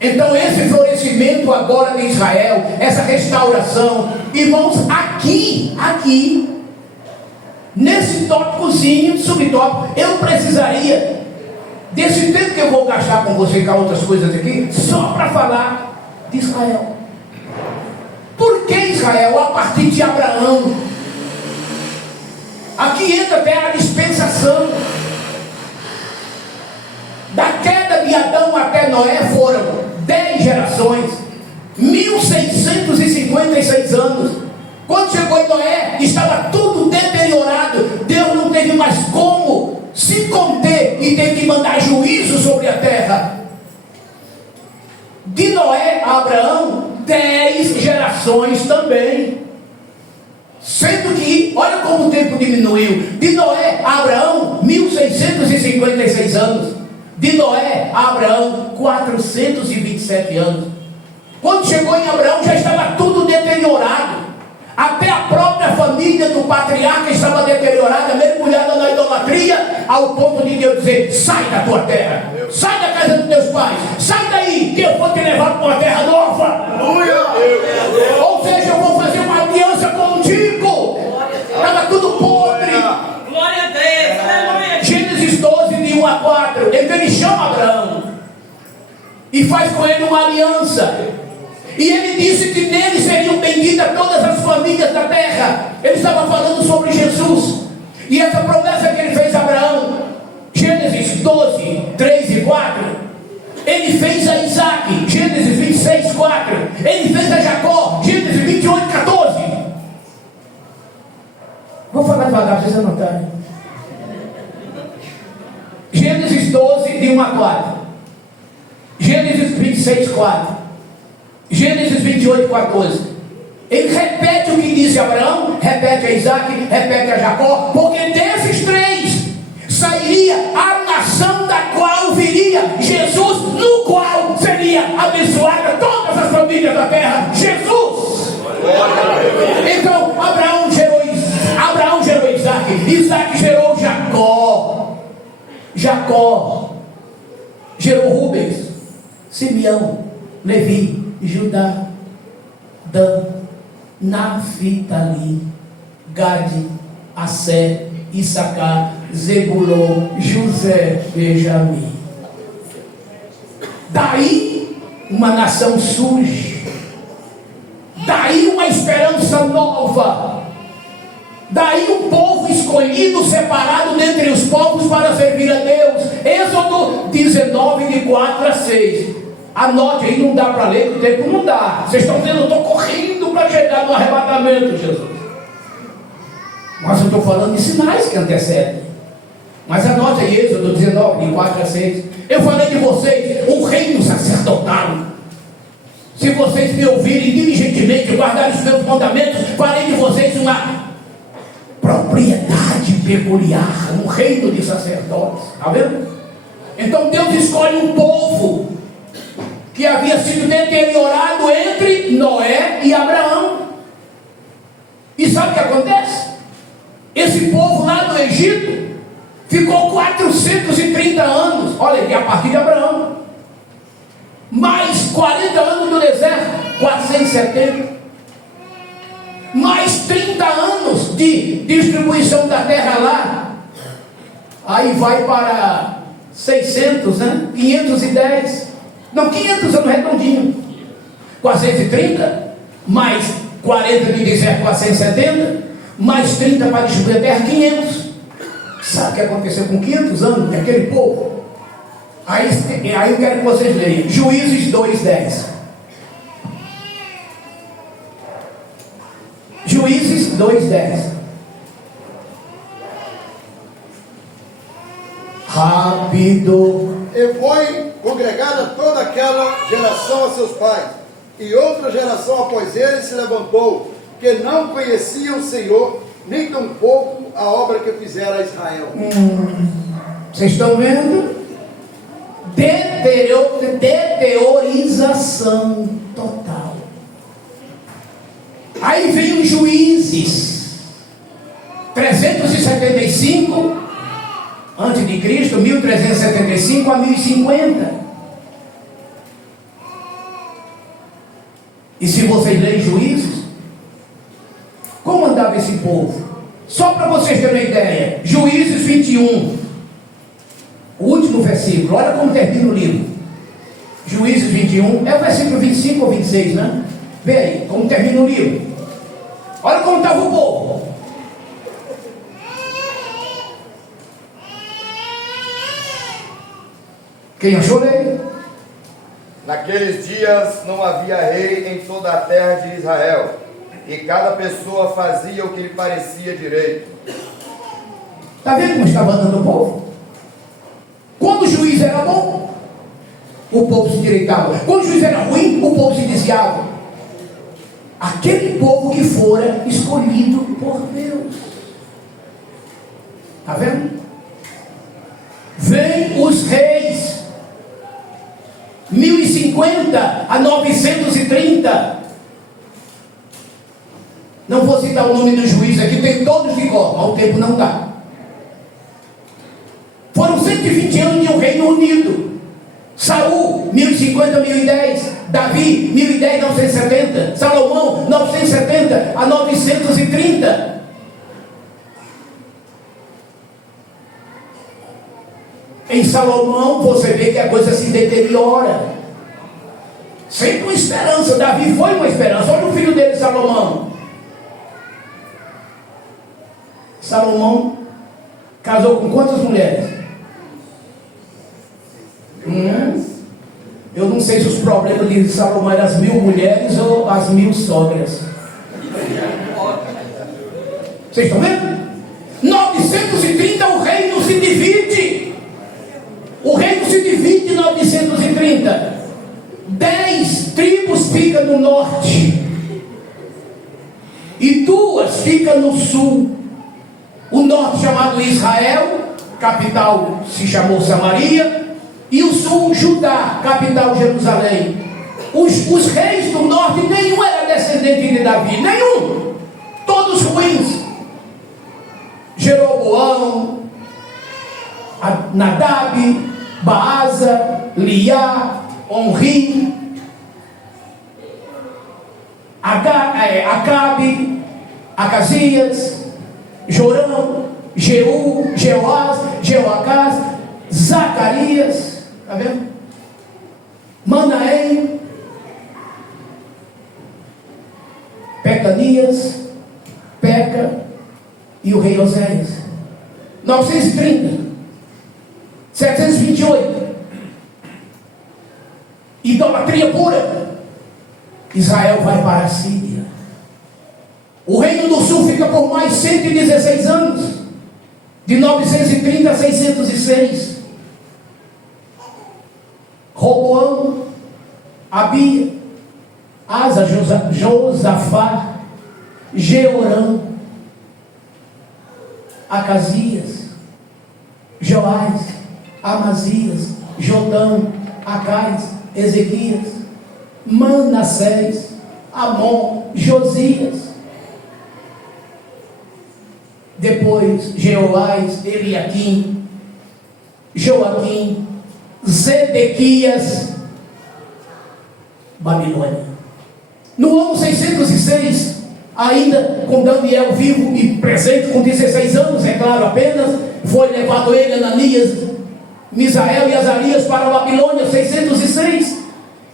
Então esse florescimento agora de Israel, essa restauração, irmãos, aqui, nesse tópicozinho, subtópico, eu precisaria desse tempo que eu vou gastar com você com outras coisas aqui, só para falar de Israel. Por que Israel? A partir de Abraão. Aqui entra até a dispensação. Da queda de Adão até Noé foram 10 gerações, 1656 anos. Quando chegou em Noé, estava tudo deteriorado. Deus não teve mais como se conter e teve que mandar juízo sobre a terra. De Noé a Abraão, 10 gerações também. Sendo que, olha como o tempo diminuiu. De Noé a Abraão, 1656 anos. De Noé a Abraão, 427 anos. Quando chegou em Abraão, já estava tudo deteriorado. Até a própria família do patriarca estava deteriorada, mergulhada na idolatria, ao ponto de Deus dizer: sai da tua terra, sai da casa dos teus pais, sai daí, que eu vou te levar para uma terra nova. Ou seja, eu vou fazer uma aliança contigo. Estava tudo podre. Glória a Deus, aleluia. Gênesis 12, de 1 a 4. Ele chama Abraão e faz com ele uma aliança. E ele disse que nele seriam benditas todas as famílias da terra. Ele estava falando sobre Jesus. E essa promessa que ele fez a Abraão, Gênesis 12, 3 e 4. Ele fez a Isaac, Gênesis 26, 4. Ele fez a Jacó, Gênesis 28, 14. Vou falar devagar para vocês anotarem. Gênesis 12, de 1 a 4. Gênesis 26, 4. Gênesis 28, 14. Ele repete o que disse a Abraão, repete a Isaac, repete a Jacó, porque desses três sairia a nação da qual viria Jesus, no qual seria abençoada todas as famílias da terra. Jesus! Então Abraão gerou Isaac, Isaac gerou Jacó, Jacó gerou Rubens, Simeão, Levi, Judá, Dan, Naphtali, Gade, Asser, Issacar, Zebulon, José, Benjamim. Daí uma nação surge, daí uma esperança nova, daí um povo escolhido, separado dentre os povos para servir a Deus. Êxodo 19, de 4 a 6. Anote aí, não dá para ler, o tempo não dá. Vocês estão vendo, eu estou correndo para chegar no arrebatamento, Jesus. Mas eu estou falando de sinais que antecedem. Mas anote aí, Êxodo 19, de 4 a 6. Eu falei de vocês, um reino sacerdotal. Se vocês me ouvirem diligentemente, guardarem os meus mandamentos, farei de vocês uma propriedade peculiar, um reino de sacerdotes. Está vendo? Então Deus escolhe um povo que havia sido deteriorado entre Noé e Abraão. E sabe o que acontece? Esse povo lá do Egito ficou 430 anos, olha aqui, a partir de Abraão, mais 40 anos no deserto, 470, mais 30 anos de distribuição da terra lá, aí vai para 600, né? 510, não, 500 anos redondinho, 430, mais 40 de deserto, 470, mais 30 para distribuir a terra, 500. Sabe o que aconteceu com 500 anos daquele povo? Aí eu quero que vocês leiam Juízes 2:10. Juízes 2:10. Rápido. E foi congregada toda aquela geração a seus pais, e outra geração após ele se levantou, que não conhecia o Senhor, nem tampouco a obra que fizera a Israel. Vocês estão vendo? Deteriorização total. Aí vem os Juízes 375 antes de Cristo, 1375 a 1050. E se vocês lerem Juízes, como andava esse povo? Só para vocês terem uma ideia, Juízes 21, o último versículo, olha como termina o livro. Juízes 21, é o versículo 25 ou 26, né? Vê aí, como termina o livro. Olha como estava o povo. Quem achou, lei? Naqueles dias não havia rei em toda a terra de Israel, e cada pessoa fazia o que lhe parecia direito. Está vendo como estava andando o povo? Quando o juiz era bom, o povo se direitava. Quando o juiz era ruim, o povo se desviava. Aquele povo que fora escolhido por Deus. Está vendo? Vem os reis 1050 a 930. Não vou citar o nome do juiz aqui, tem todos de cor, mas o tempo não dá. Foram 120 anos de um reino unido. Saul, 1050 a 1010. Davi, 1010 a 970. Salomão, 970 a 930. Em Salomão você vê que a coisa se deteriora. Sempre uma esperança. Davi foi uma esperança. Olha o filho dele, Salomão. Salomão casou com quantas mulheres? Eu não sei se os problemas de Salomão eram as 1000 mulheres ou as 1000 sogras. Vocês estão vendo? 930 o reino se divide. O reino se divide em 930. 10 tribos ficam no norte e 2 ficam no sul. O norte chamado Israel, capital se chamou Samaria, e o sul Judá, capital Jerusalém. Os reis do norte, nenhum era descendente de Davi, nenhum, todos ruins. Jeroboão, Nadab, Baasa, Liá, Onri, Acabe, Acasias, Jorão, Jeú, Jeoás, Jeoacás, Zacarias, está vendo? Manaém, Pecanias, Peca e o rei Oséias. 930, 728, idolatria pura. Israel vai para a Síria. O reino do sul fica por mais 116 anos, de 930 a 606. Roboão, Abia, Asa, Josafá, Jeorão, Acasias, Joás, Amazias, Jotão, Acais, Ezequias, Manassés, Amon, Josias. Depois Jeoás, Eliaquim, Joaquim, Zedequias, Babilônia. No ano 606, ainda com Daniel vivo e presente, com 16 anos, é claro, apenas, foi levado ele, Ananias, Misael e Azarias para a Babilônia. 606,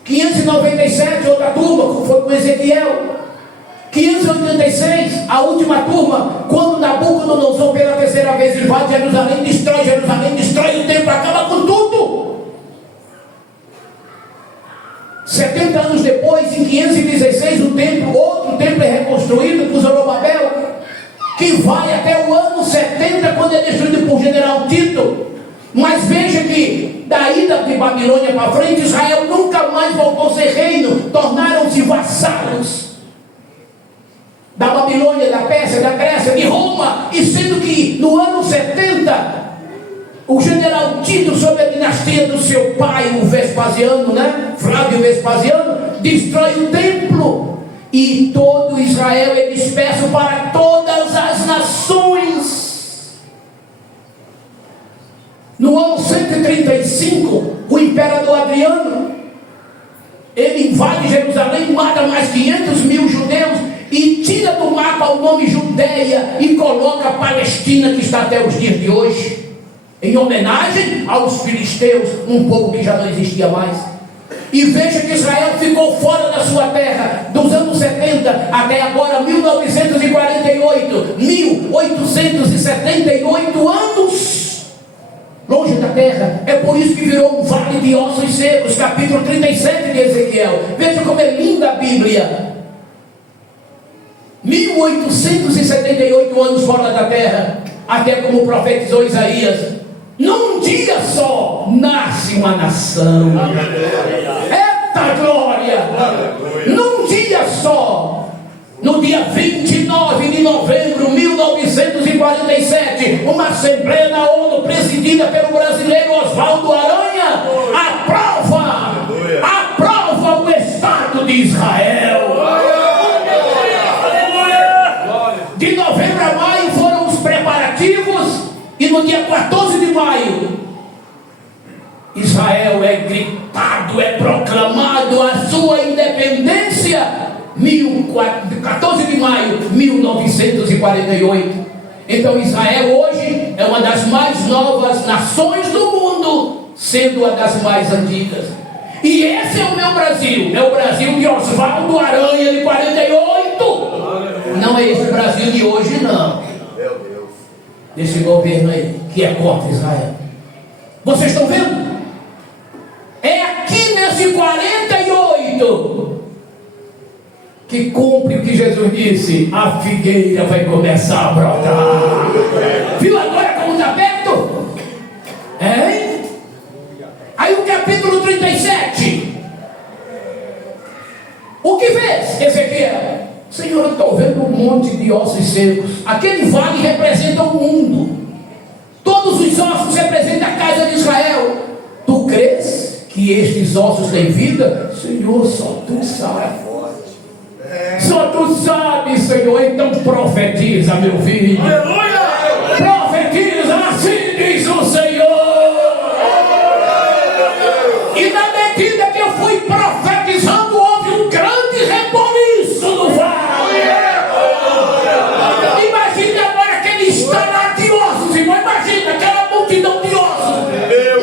597, outra turma, foi com Ezequiel. 586, a última turma, quando Nabucodonosor pela terceira vez invade Jerusalém, destrói o templo, acaba com tudo. 70 anos depois, em 516, outro templo é reconstruído por Zorobabel, que vai até o ano 70, quando é destruído por general Tito. Mas veja que da ida de Babilônia para frente, Israel nunca mais voltou a ser reino, tornaram-se vassalos da Babilônia, da Pérsia, da Grécia, de Roma. E sendo que no ano 70, o general Tito, sob a dinastia do seu pai, o Vespasiano, Flávio Vespasiano, destrói o templo, e todo Israel é disperso para todas as nações. No ano 135, o imperador Adriano, ele invade Jerusalém, mata mais 500 mil judeus e tira do mapa o nome Judeia e coloca a Palestina, que está até os dias de hoje, em homenagem aos filisteus, um povo que já não existia mais. E veja que Israel ficou fora da sua terra dos anos 70 até agora, 1948, 1878 anos longe da terra. É por isso que virou um vale de ossos secos, capítulo 37 de Ezequiel. Veja como é linda a Bíblia. 1878 anos fora da terra, até como profetizou Isaías, num dia só nasce uma nação. Eita glória! Num dia só, no dia 29 de novembro de 1947, uma assembleia na ONU presidida pelo brasileiro Oswaldo Aranha aprova o Estado de Israel. De novembro a maio foram os preparativos, e no dia 14 de maio, Israel é gritado, é proclamado a sua independência. 14 de maio de 1948. Então Israel hoje é uma das mais novas nações do mundo, sendo uma das mais antigas. E esse é o meu Brasil, é o Brasil de Oswaldo Aranha de 48. Não é esse Brasil de hoje, não. Meu Deus. Desse governo aí, que é contra Israel. Vocês estão vendo? É aqui nesse 48 que cumpre o que Jesus disse: a figueira vai começar a brotar. Viu agora como está perto? Hein? Aí o capítulo 37. O que fez Ezequiel? Senhor, eu estou vendo um monte de ossos secos. Aquele vale representa o mundo. Todos os ossos representam a casa de Israel. Tu crês que estes ossos têm vida? Senhor, só tu sabes. Só tu sabes, Senhor. Então profetiza, meu filho. Profetiza, assim diz o Senhor. E na medida que eu fui profetizando, houve um grande reboliço no vale. Imagine agora aquele estalar de ossos, irmão. Imagina aquela multidão de ossos.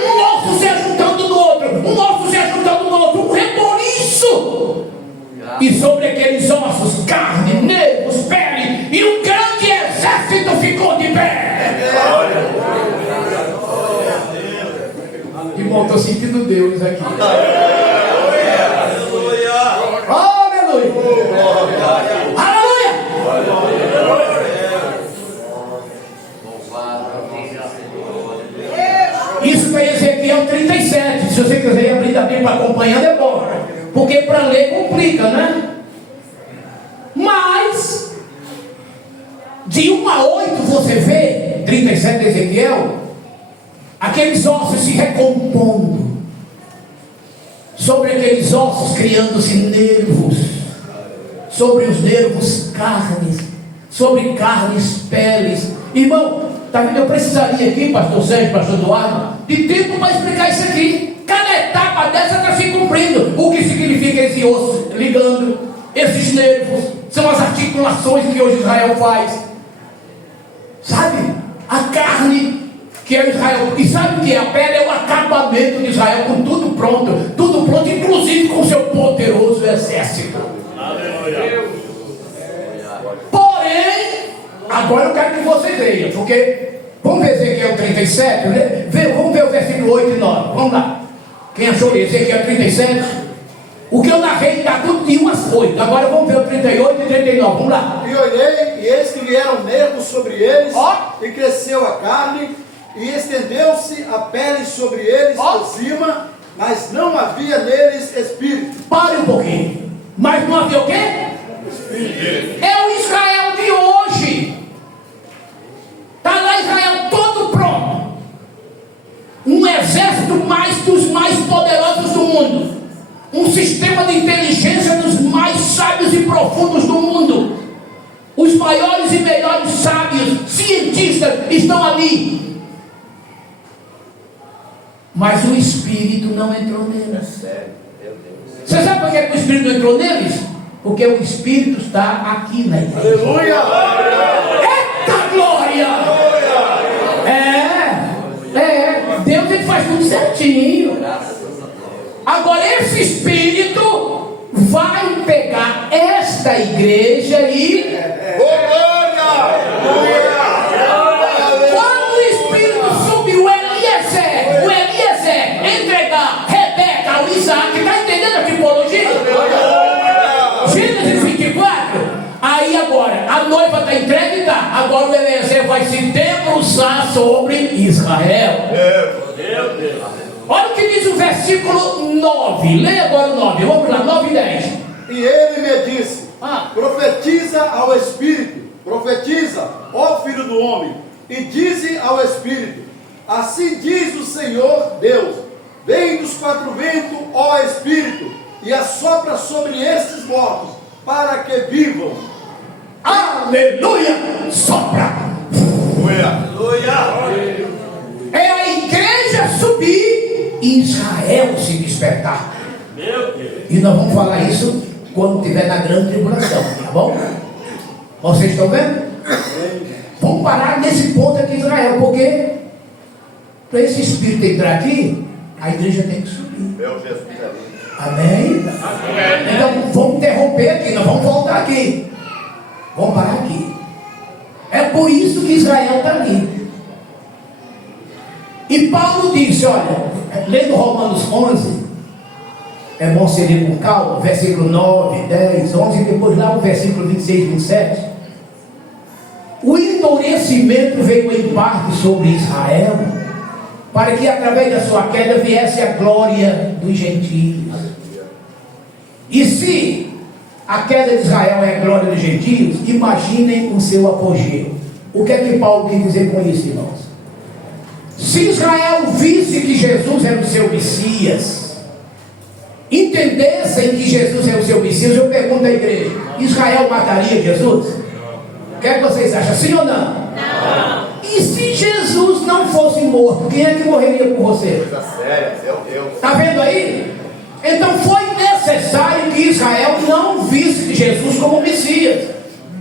Um osso se ajuntando no outro, um osso se ajuntando no outro, um reboliço. E sobre aqueles ossos, carne, nervos, pele, e um grande exército ficou de pé. Irmão, estou sentindo Deus aqui. Aleluia! Aleluia! Isso está em Ezequiel 37. Se você quiser abrir a Bíblia acompanhando, é bom. Porque para ler complica, né? Mas de 1 a 8 você vê 37 de Ezequiel, aqueles ossos se recompondo, sobre aqueles ossos criando-se nervos, sobre os nervos carnes, sobre carnes peles. Irmão, tá vendo? Eu precisaria aqui, pastor Sérgio, pastor Eduardo, de tempo para explicar isso aqui. Cada etapa dessa está se cumprindo. O que significa esse osso ligando, esses nervos, são as articulações que hoje Israel faz. Sabe? A carne que é Israel. E sabe o que é? A pele é o acabamento de Israel, com tudo pronto, inclusive com seu poderoso exército. Agora eu quero que você veja, porque vamos ver Ezequiel 37, vamos ver o versículo 8 e 9. Vamos lá. Quem achou Ezequiel 37? O que eu narrei está tudo de umas coisas. Agora vamos ver o 38 e 39. Vamos lá. E olhei, e eis que vieram nervos sobre eles, e cresceu a carne, e estendeu-se a pele sobre eles por cima, mas não havia neles espírito. Pare um pouquinho. Mas não havia o quê? Espírito. É o Israel de hoje. Está lá Israel todo pronto. Um exército dos mais poderosos do mundo. Um sistema de inteligência dos mais sábios e profundos do mundo. Os maiores e melhores sábios, cientistas estão ali. Mas o Espírito não entrou neles. Você sabe por que o Espírito não entrou neles? Porque o Espírito está aqui na igreja. Aleluia! Eita glória! Deus ele faz tudo certinho. Agora esse Espírito vai pegar esta igreja e quando o Espírito subiu o Eliezer entregar Rebeca ao Isaac, está entendendo a tipologia? Gênesis 24. Aí agora a noiva está entregue, tá? Agora o Eliezer vai se debruçar sobre Israel. Olha o que diz o versículo 9. Leia agora o 9. Vamos lá, 9 e 10. E ele me disse: profetiza ao Espírito, profetiza, ó filho do homem, e dize ao Espírito: assim diz o Senhor Deus: vem dos quatro ventos, ó Espírito, e assopra sobre estes mortos, para que vivam. Aleluia! Sopra! Aleluia! É a igreja subir e Israel se despertar. Meu Deus. E nós vamos falar isso quando estiver na grande tribulação, tá bom? Vocês estão vendo? Vamos parar nesse ponto aqui de Israel, porque para esse Espírito entrar aqui, a igreja tem que subir. Meu Jesus. Amém? Então vamos interromper aqui, nós vamos voltar aqui. Vamos parar aqui. É por isso que Israel está ali. E Paulo disse, olha, lendo Romanos 11, é bom ser ler com calma, versículo 9, 10, 11, e depois lá o versículo 26 e 27. O endurecimento veio em parte sobre Israel, para que através da sua queda viesse a glória dos gentios. E se a queda de Israel é a glória dos gentios, imaginem o seu apogeu. O que é que Paulo quer dizer com isso, irmãos? Se Israel visse que Jesus era o seu Messias, entendessem que Jesus é o seu Messias, eu pergunto à igreja: Israel mataria Jesus? O que é que vocês acham? Sim ou não? Não. E se Jesus não fosse morto, quem é que morreria por você? Coisa séria, meu Deus. Está vendo aí? Então foi necessário que Israel não visse Jesus como Messias.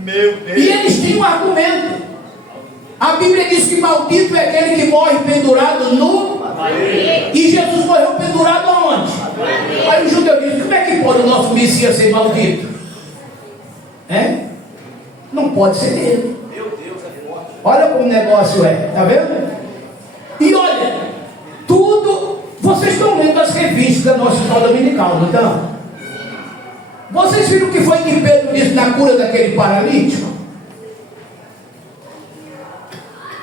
Meu Deus. E eles tinham um argumento. A Bíblia diz que maldito é aquele que morre pendurado no... E Jesus morreu pendurado aonde? Aí o judeu diz: como é que pode o nosso Messias ser maldito? Não pode ser ele. Meu Deus, é forte. Olha como o negócio é, tá vendo? E olha, tudo... Vocês estão lendo as revistas da nossa escola dominical, não estão? Vocês viram o que foi que Pedro disse na cura daquele paralítico?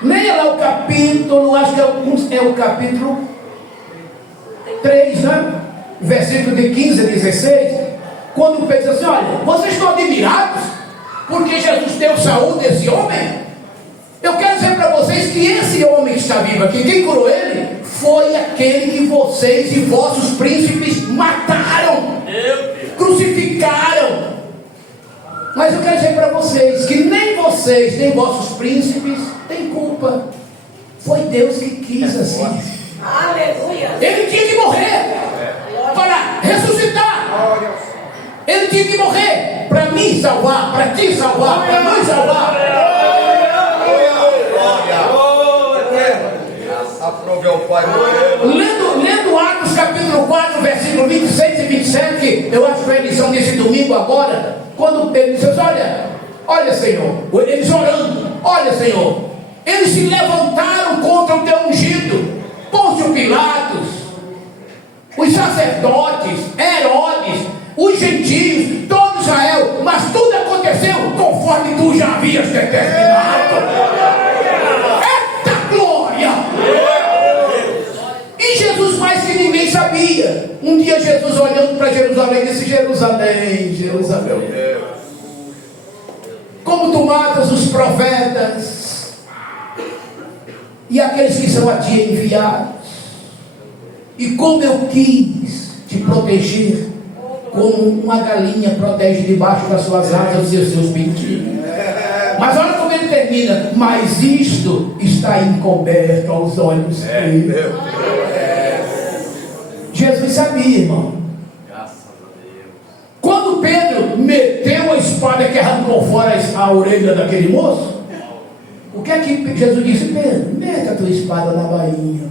Leia lá o capítulo, acho que é o capítulo 3, né? Versículo de 15 a 16. Quando Pedro diz assim: olha, vocês estão admirados porque Jesus deu saúde a esse homem? Eu quero dizer para vocês que esse homem que está vivo aqui, quem curou ele foi aquele que vocês e vossos príncipes mataram, crucificaram. Mas eu quero dizer para vocês que nem vocês, nem vossos príncipes têm culpa. Foi Deus que quis assim. Aleluia. Ele tinha que morrer para ressuscitar. Ele tinha que morrer para me salvar, para te salvar, para nos salvar. Aprove ao Pai. Lendo Atos capítulo 4, versículo 26 e 27, eu acho que foi a lição desse domingo agora, quando ele disse: olha Senhor, eles orando, Olha, Senhor, eles se levantaram contra o teu ungido, Pôncio Pilatos, os sacerdotes, Herodes, os gentios, todo Israel, mas tudo aconteceu conforme tu já havias determinado. Eita glória! E Jesus mais que ninguém sabia. Um dia Jesus olhando para Jerusalém disse: Jerusalém, Jerusalém, como tu matas os profetas e aqueles que são a ti enviados, e como eu quis te proteger, como uma galinha protege debaixo das suas asas os seus pintinhos. Mas olha como ele termina: mas isto está encoberto aos olhos deles. Jesus sabia, irmão. Quando Pedro meteu a espada que arrancou fora a orelha daquele moço, o que é que Jesus disse? Pedro, meta a tua espada na bainha.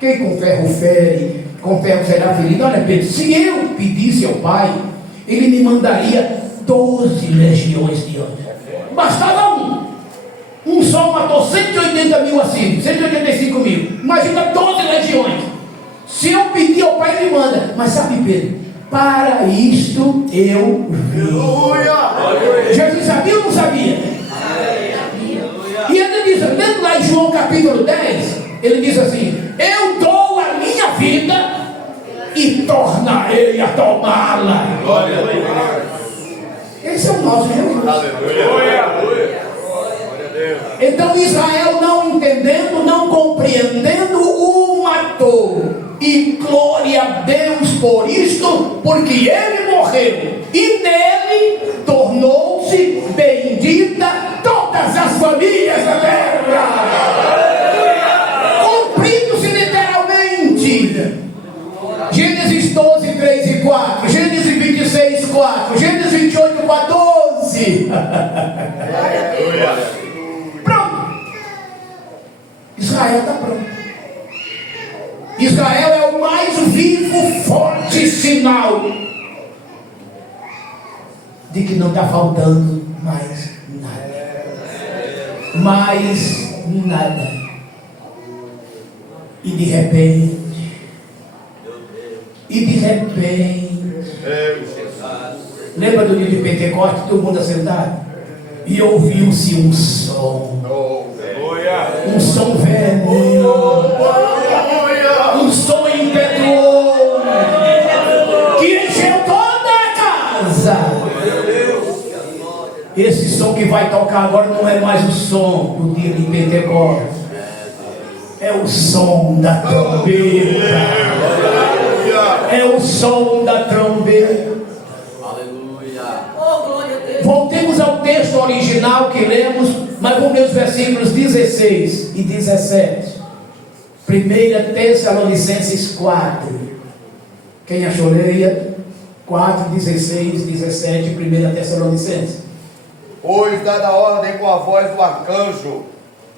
Quem com ferro fere, com ferro será ferido. Olha, Pedro, se eu pedisse ao Pai, Ele me mandaria 12 legiões de anjos. Bastava um só matou 180 mil assírios, 185 mil. Imagina 12 legiões. Se eu pedir ao Pai, Ele manda. Mas sabe, Pedro, para isto eu vim. Jesus sabia ou não sabia? E ele diz, lendo lá em João capítulo 10, ele diz assim: eu dou a minha vida e tornarei a tomá-la. Esse é o nosso Jesus. Então Israel, não entendendo, não compreendendo, o matou. E glória a Deus por isto, porque ele morreu e nele tornou-se bendita todas as famílias da terra. Cumprindo-se literalmente. Gênesis 12, 3 e 4, Gênesis 26, 4, Gênesis 28, 14. Pronto. Israel está pronto. Israel é o mais vivo, forte sinal de que não está faltando mais nada. Mais nada. E de repente, lembra do dia de Pentecostes, todo mundo assentado? E ouviu-se um som. Um som vermelho. Um som impetuoso que encheu toda a casa. Esse som que vai tocar agora não é mais o som do dia de Pentecostes, é o som da trombeta. É o som da trombeta. Voltemos ao texto original que lemos, mas vamos ler os versículos 16 e 17. 1 Tessalonicenses 4. Quem achou, leia 4, 16, 17, 1 Tessalonicenses. Pois dada a ordem com a voz do arcanjo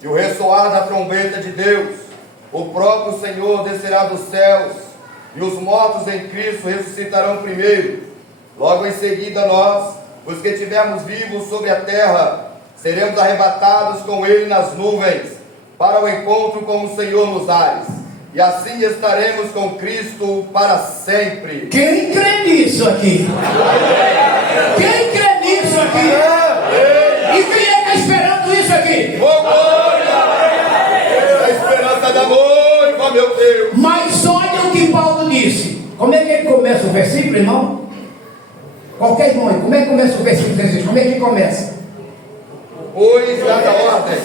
e o ressoar da trombeta de Deus, o próprio Senhor descerá dos céus, e os mortos em Cristo ressuscitarão primeiro. Logo em seguida nós, os que estivermos vivos sobre a terra, seremos arrebatados com Ele nas nuvens, para o encontro com o Senhor nos ares, e assim estaremos com Cristo para sempre. Quem crê nisso aqui? Quem crê nisso aqui? E quem é que está esperando isso aqui? A esperança da noiva, meu Deus. Mas olha o que Paulo disse. Como é que ele começa o versículo, irmão? Qualquer irmão aí, como é que começa o versículo 16? Como é que começa? Pois dada a ordem.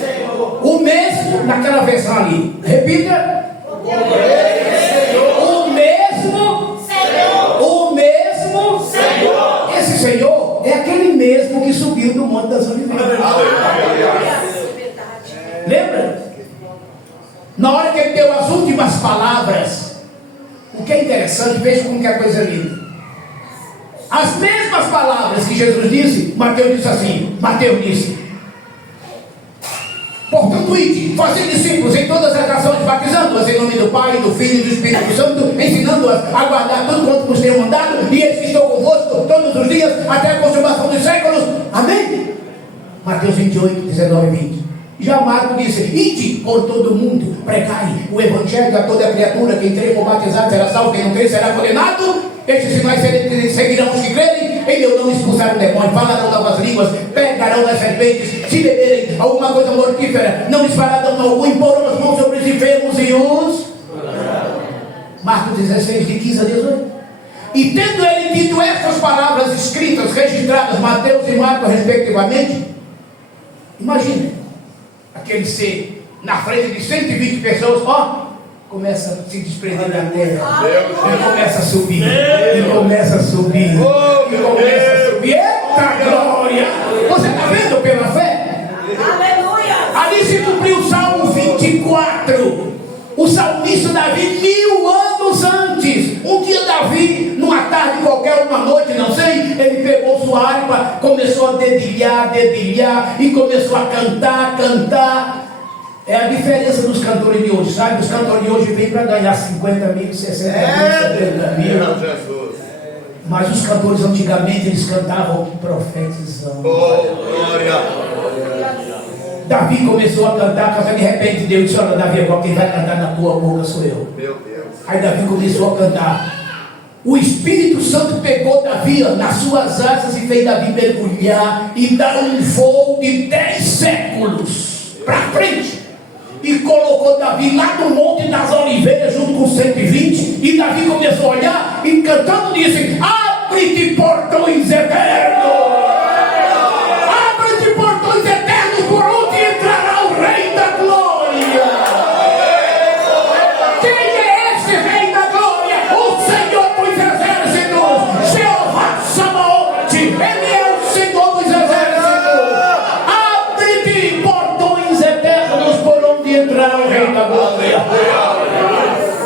O mesmo, naquela versão ali. Repita. O mesmo Senhor. O mesmo Senhor. Esse Senhor é aquele mesmo que subiu do Monte das Oliveiras. Lembra? Na hora que ele deu as últimas palavras, o que é interessante, veja como que a coisa é linda. As mesmas palavras que Jesus disse, Mateus disse assim, Mateus disse: portanto, ide, fazei discípulos em todas as nações, batizando-as em nome do Pai, do Filho e do Espírito Santo, ensinando-as a guardar tudo quanto vos tenho mandado, e eles que estão convosco todos os dias, até a consumação dos séculos. Amém? Mateus 28, 19 e 20. Já Marcos disse: ide por todo mundo, pregai o evangelho a toda criatura. Quem crer for batizado será salvo, quem não crer será condenado. Estes sinais seguirão os que crerem. Em meu nome expulsarão demônios, falarão novas línguas, pegarão nas serpentes, se beberem alguma coisa mortífera, não lhes fará dano algum, imporão as mãos sobre os enfermos e os... Marcos 16, de 15 a 18. E tendo ele dito estas palavras escritas, registradas, Mateus e Marcos respectivamente, imagine aquele ser na frente de 120 pessoas, começa a se desprender da terra, e começa a subir, e começa a subir, e começa a subir. Eita glória! Você está vendo pela fé? Aleluia! Ali se cumpriu o Salmo 24. O salmista Davi, 1000 anos antes, um dia Davi, numa tarde qualquer, uma noite, não sei, ele pegou sua harpa, começou a dedilhar, e começou a cantar. É a diferença dos cantores de hoje, sabe? Os cantores de hoje vêm para ganhar 50 mil, 60 mil, 70 mil. Mas os cantores antigamente, eles cantavam profetizando. Glória! Davi começou a cantar, de repente Deus disse: olha, Davi, agora quem vai cantar na tua boca sou eu. Meu Deus. Aí Davi começou a cantar. O Espírito Santo pegou Davi nas suas asas e fez Davi mergulhar e dar um voo de 10 séculos para frente. E colocou Davi lá no Monte das Oliveiras junto com 120. E Davi começou a olhar e cantando disse: abre-te portões eternos, abre-te portões eternos, por onde entrará o Rei da Glória. Quem é esse Rei da Glória? O Senhor dos Exércitos, Jeová Sabaote. Ele é o Senhor dos Exércitos. Abre-te portões eternos, por onde entrará o Rei da Glória.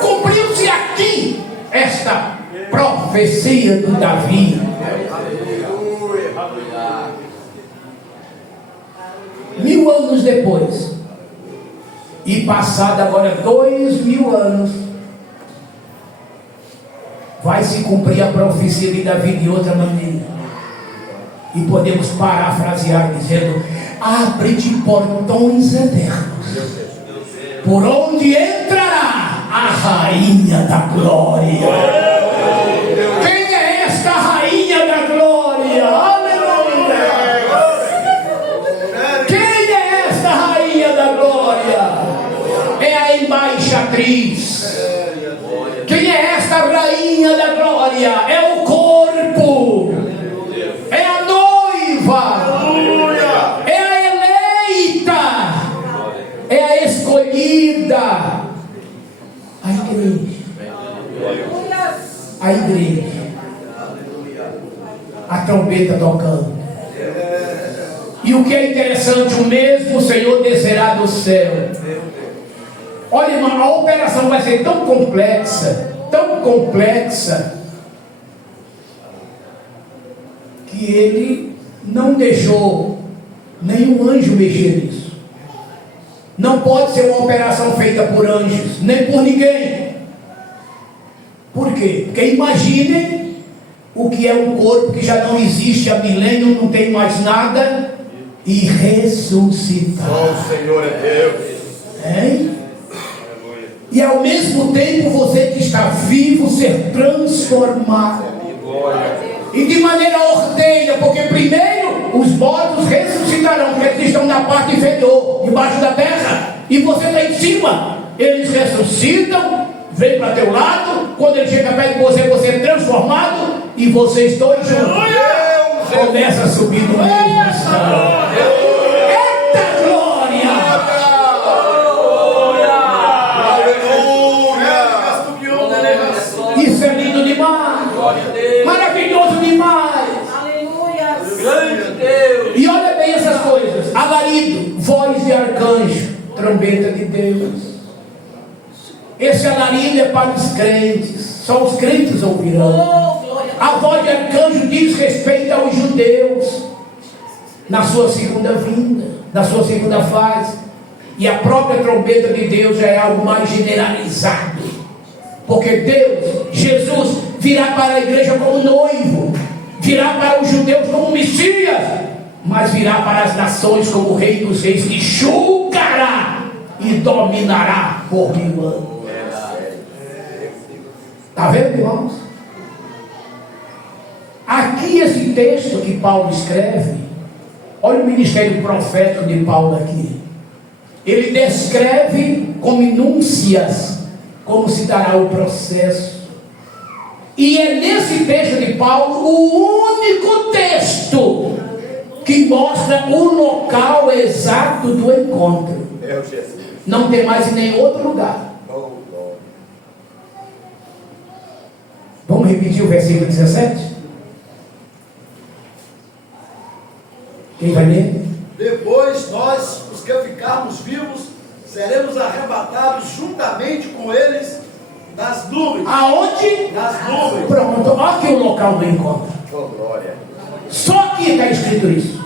Cumpriu-se aqui esta profecia do Davi. 1000 anos depois, e passado agora 2000 anos, vai se cumprir a profecia de Davi de outra maneira. E podemos parafrasear dizendo: abre-te portões eternos, por onde entrará a rainha da glória. Quem é esta rainha da glória? Aleluia! Quem é esta rainha da glória? É a embaixatriz. Quem é esta rainha da glória? É o corpo, é a noiva, é a eleita, é a escolhida, a igreja. A igreja, a trombeta tocando. E o que é interessante, o mesmo Senhor descerá do céu. Olha, irmão, a operação vai ser tão complexa, que ele não deixou nenhum anjo mexer nisso. Não pode ser uma operação feita por anjos, nem por ninguém. Por quê? Porque imaginem o que é um corpo que já não existe há milênio, não tem mais nada, e ressuscitar. Só o Senhor é Deus. Hein? E ao mesmo tempo você que está vivo ser transformado. E de maneira ordeira, porque primeiro os mortos ressuscitarão, porque eles estão na parte inferior, debaixo da terra, e você está em cima. Eles ressuscitam, vem para teu lado. Quando ele chega perto de você, você é transformado, e vocês dois juntos começam a subir no mesmo estado. Eita glória! Isso é lindo demais, maravilhoso demais. Aleluia! Grande Deus! E olha bem essas coisas: alarido, voz de arcanjo, trombeta de Deus. Esse alarido é para os crentes, só os crentes ouvirão. A voz de arcanjo diz respeito aos judeus na sua segunda vinda, na sua segunda fase. E a própria trombeta de Deus já é algo mais generalizado, porque Deus, Jesus, virá para a igreja como noivo, virá para os judeus como Messias, mas virá para as nações como Rei dos Reis, que julgará e dominará por 1000 anos. Está vendo, irmãos? Aqui esse texto que Paulo escreve, olha o ministério profético de Paulo aqui. Ele descreve com minúcias como se dará o processo. E é nesse texto de Paulo o único texto que mostra o local exato do encontro. Não tem mais em nenhum outro lugar. Vamos repetir o versículo 17? Quem vai ler? Depois nós, os que ficarmos vivos, seremos arrebatados juntamente com eles nas nuvens. Aonde? Nas nuvens. Pronto, olha aqui o local do encontro. Oh, glória. Só aqui está escrito isso.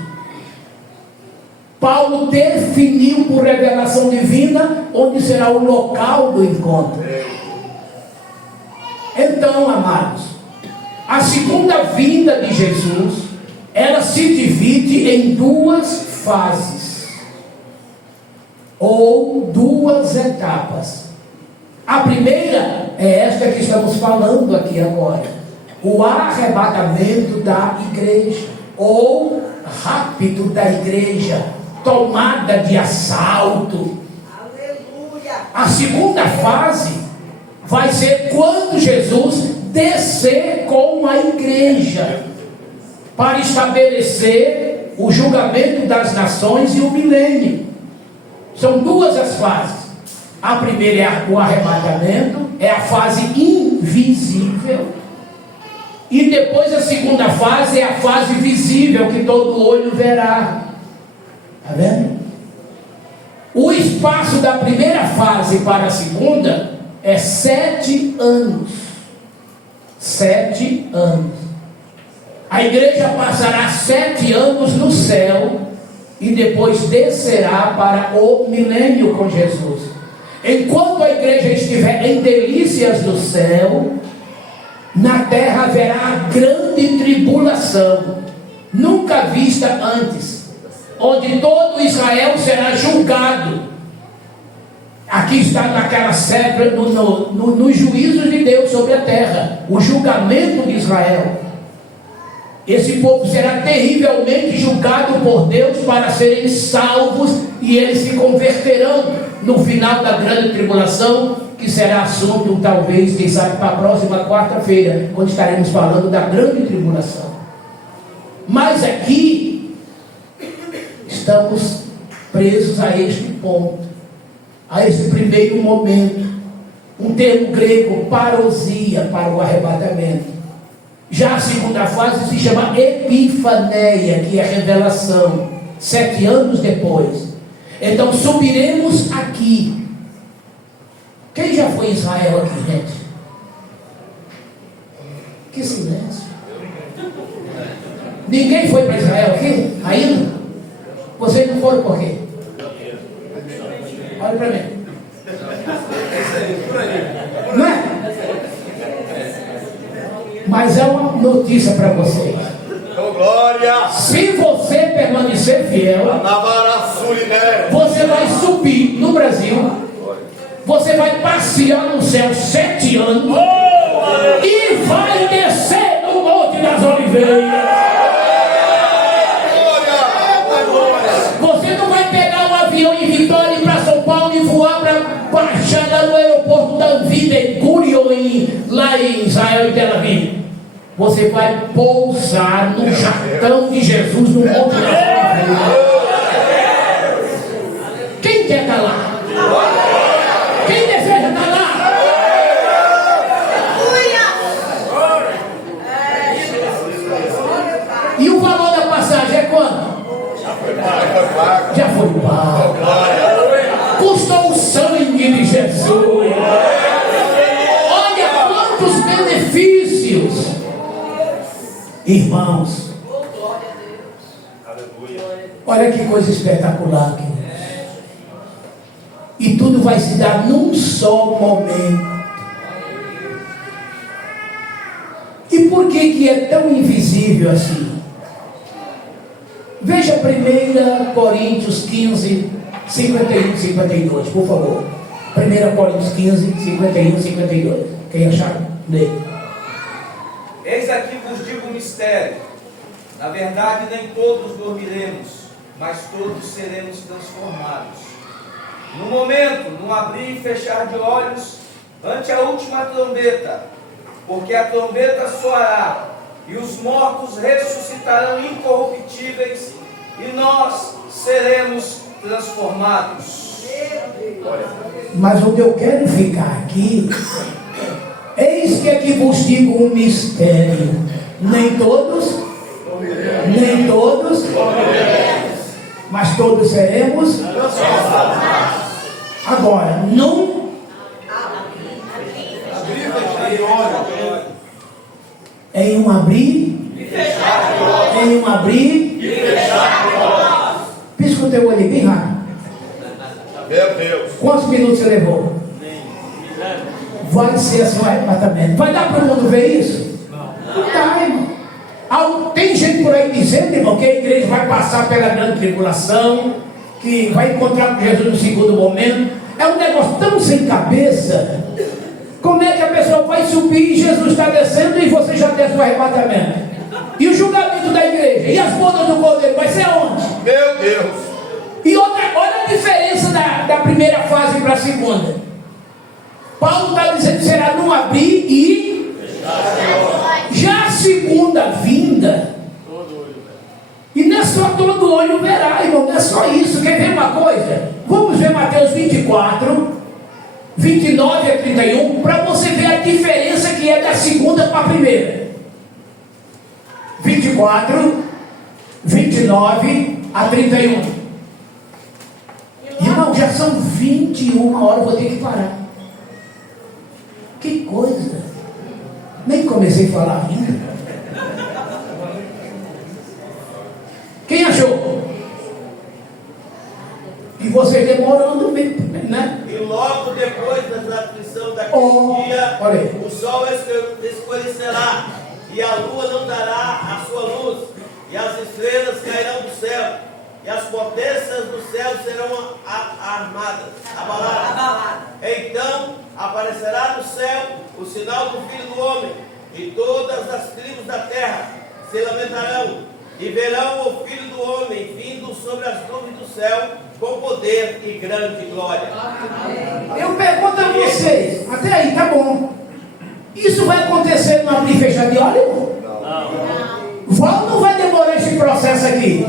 Paulo definiu por revelação divina onde será o local do encontro. Então, amados, a segunda vinda de Jesus, ela se divide em 2 fases, ou 2 etapas. A primeira é esta que estamos falando aqui agora, o arrebatamento da igreja, ou rapto da igreja, tomada de assalto. Aleluia. A segunda fase vai ser quando Jesus descer com a igreja para estabelecer o julgamento das nações e o milênio. São 2 as fases. A primeira é o arrebatamento, é a fase invisível. E depois a segunda fase é a fase visível, que todo olho verá. Está vendo? O espaço da primeira fase para a segunda é 7 anos. 7 anos. A igreja passará 7 anos no céu e depois descerá para o milênio com Jesus. Enquanto a igreja estiver em delícias do céu, na terra haverá a grande tribulação, nunca vista antes, onde todo Israel será julgado. Aqui está naquela série, no juízo de Deus sobre a terra, o julgamento de Israel. Esse povo será terrivelmente julgado por Deus para serem salvos, e eles se converterão no final da grande tribulação, que será assunto talvez, quem sabe, para a próxima quarta-feira, quando estaremos falando da grande tribulação. Mas aqui estamos presos a este ponto, a esse primeiro momento, um termo grego, parousia, para o arrebatamento. Já a segunda fase se chama epifaneia, que é revelação, 7 anos depois. Então subiremos aqui. Quem já foi em Israel aqui, gente? Que silêncio. Ninguém foi para Israel aqui? Ainda? Vocês não foram por quê? Olha para mim. Não é? Mas é uma notícia para vocês. Oh, glória. Se você permanecer fiel, você vai subir no Brasil, você vai passear no céu 7 anos e vai descer no Monte das Oliveiras. Você não vai pegar um avião em Vitória e ir para São Paulo e voar para baixar lá no aeroporto da Vida em Curió, lá em Israel e Tel Aviv. Você vai pousar no jartão de Jesus no Monte das Oliveiras. Quem quer estar lá? Quem deseja estar lá? E o valor da passagem é quanto? Já foi pago. Custou o sangue de Jesus. Olha quantos benefícios. Irmãos, olha que coisa espetacular, queridos. E tudo vai se dar num só momento. E por que é tão invisível assim? Veja 1 Coríntios 15, 51 e 52, por favor. 1 Coríntios 15, 51 e 52. Quem achar? Lê. Eis aqui vos digo um mistério. Na verdade, nem todos dormiremos, mas todos seremos transformados. No momento, num abrir e fechar de olhos, ante a última trombeta, porque a trombeta soará, e os mortos ressuscitarão incorruptíveis, e nós seremos transformados. Mas onde eu quero ficar aqui, eis que aqui vos digo um mistério. Nem todos, mas todos seremos transformados. Agora, não em um abrir e fechar, em um abrir e fechar. Pisca o teu olho bem rápido. Meu Deus. Quantos minutos você levou? Vai ser assim o arrebatamento. Vai dar para o mundo ver isso? Não dá, irmão. Tem gente por aí dizendo, irmão, que a igreja vai passar pela grande tribulação, que vai encontrar com Jesus no segundo momento. É um negócio tão sem cabeça. Como é que a pessoa vai subir e Jesus está descendo e você já desce o arrebatamento? E o julgamento da igreja? E as bodas do Cordeiro? Vai ser onde? Meu Deus. E olha a diferença da primeira fase para a segunda. Paulo está dizendo que será num abrir e já a segunda vinda. E não é só todo olho verá, irmão, não é só isso. Quer ver uma coisa? Vamos ver Mateus 24, 29 a 31, para você ver a diferença que é da segunda para a primeira. 24, 29 a 31. Irmão, já são 21 horas, eu vou ter que parar. Que coisa! Nem comecei a falar ainda. Quem achou? E vocês demorando mesmo, né? E logo depois da aflição daquele dia, o sol escurecerá, e a lua não dará a sua luz, e as estrelas cairão do céu, e as potências do céu serão abaladas. Então aparecerá no céu o sinal do Filho do Homem, e todas as tribos da terra se lamentarão, e verão o Filho do Homem vindo sobre as nuvens do céu, com poder e grande glória. Eu pergunto a vocês, até aí tá bom. Isso vai acontecer no abrir e fechar de olho? Vai ou não vai demorar esse processo aqui?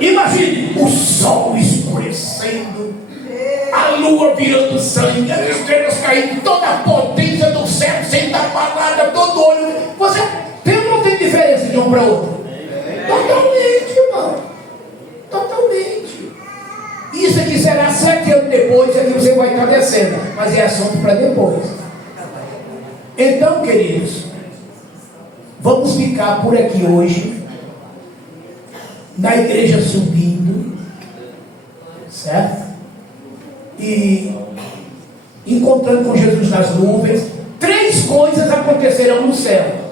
Imagine o sol escurecendo, a lua virando sangue, as estrelas caindo, toda a potência do céu sendo apagada, todo olho. Você tem ou não tem diferença de um para outro? Totalmente, irmão. Totalmente. Isso aqui será 7 anos depois, aqui você vai estar descendo. Mas é assunto para depois. Então, queridos, vamos ficar por aqui hoje, na igreja subindo, certo? E encontrando com Jesus nas nuvens. 3 coisas acontecerão no céu.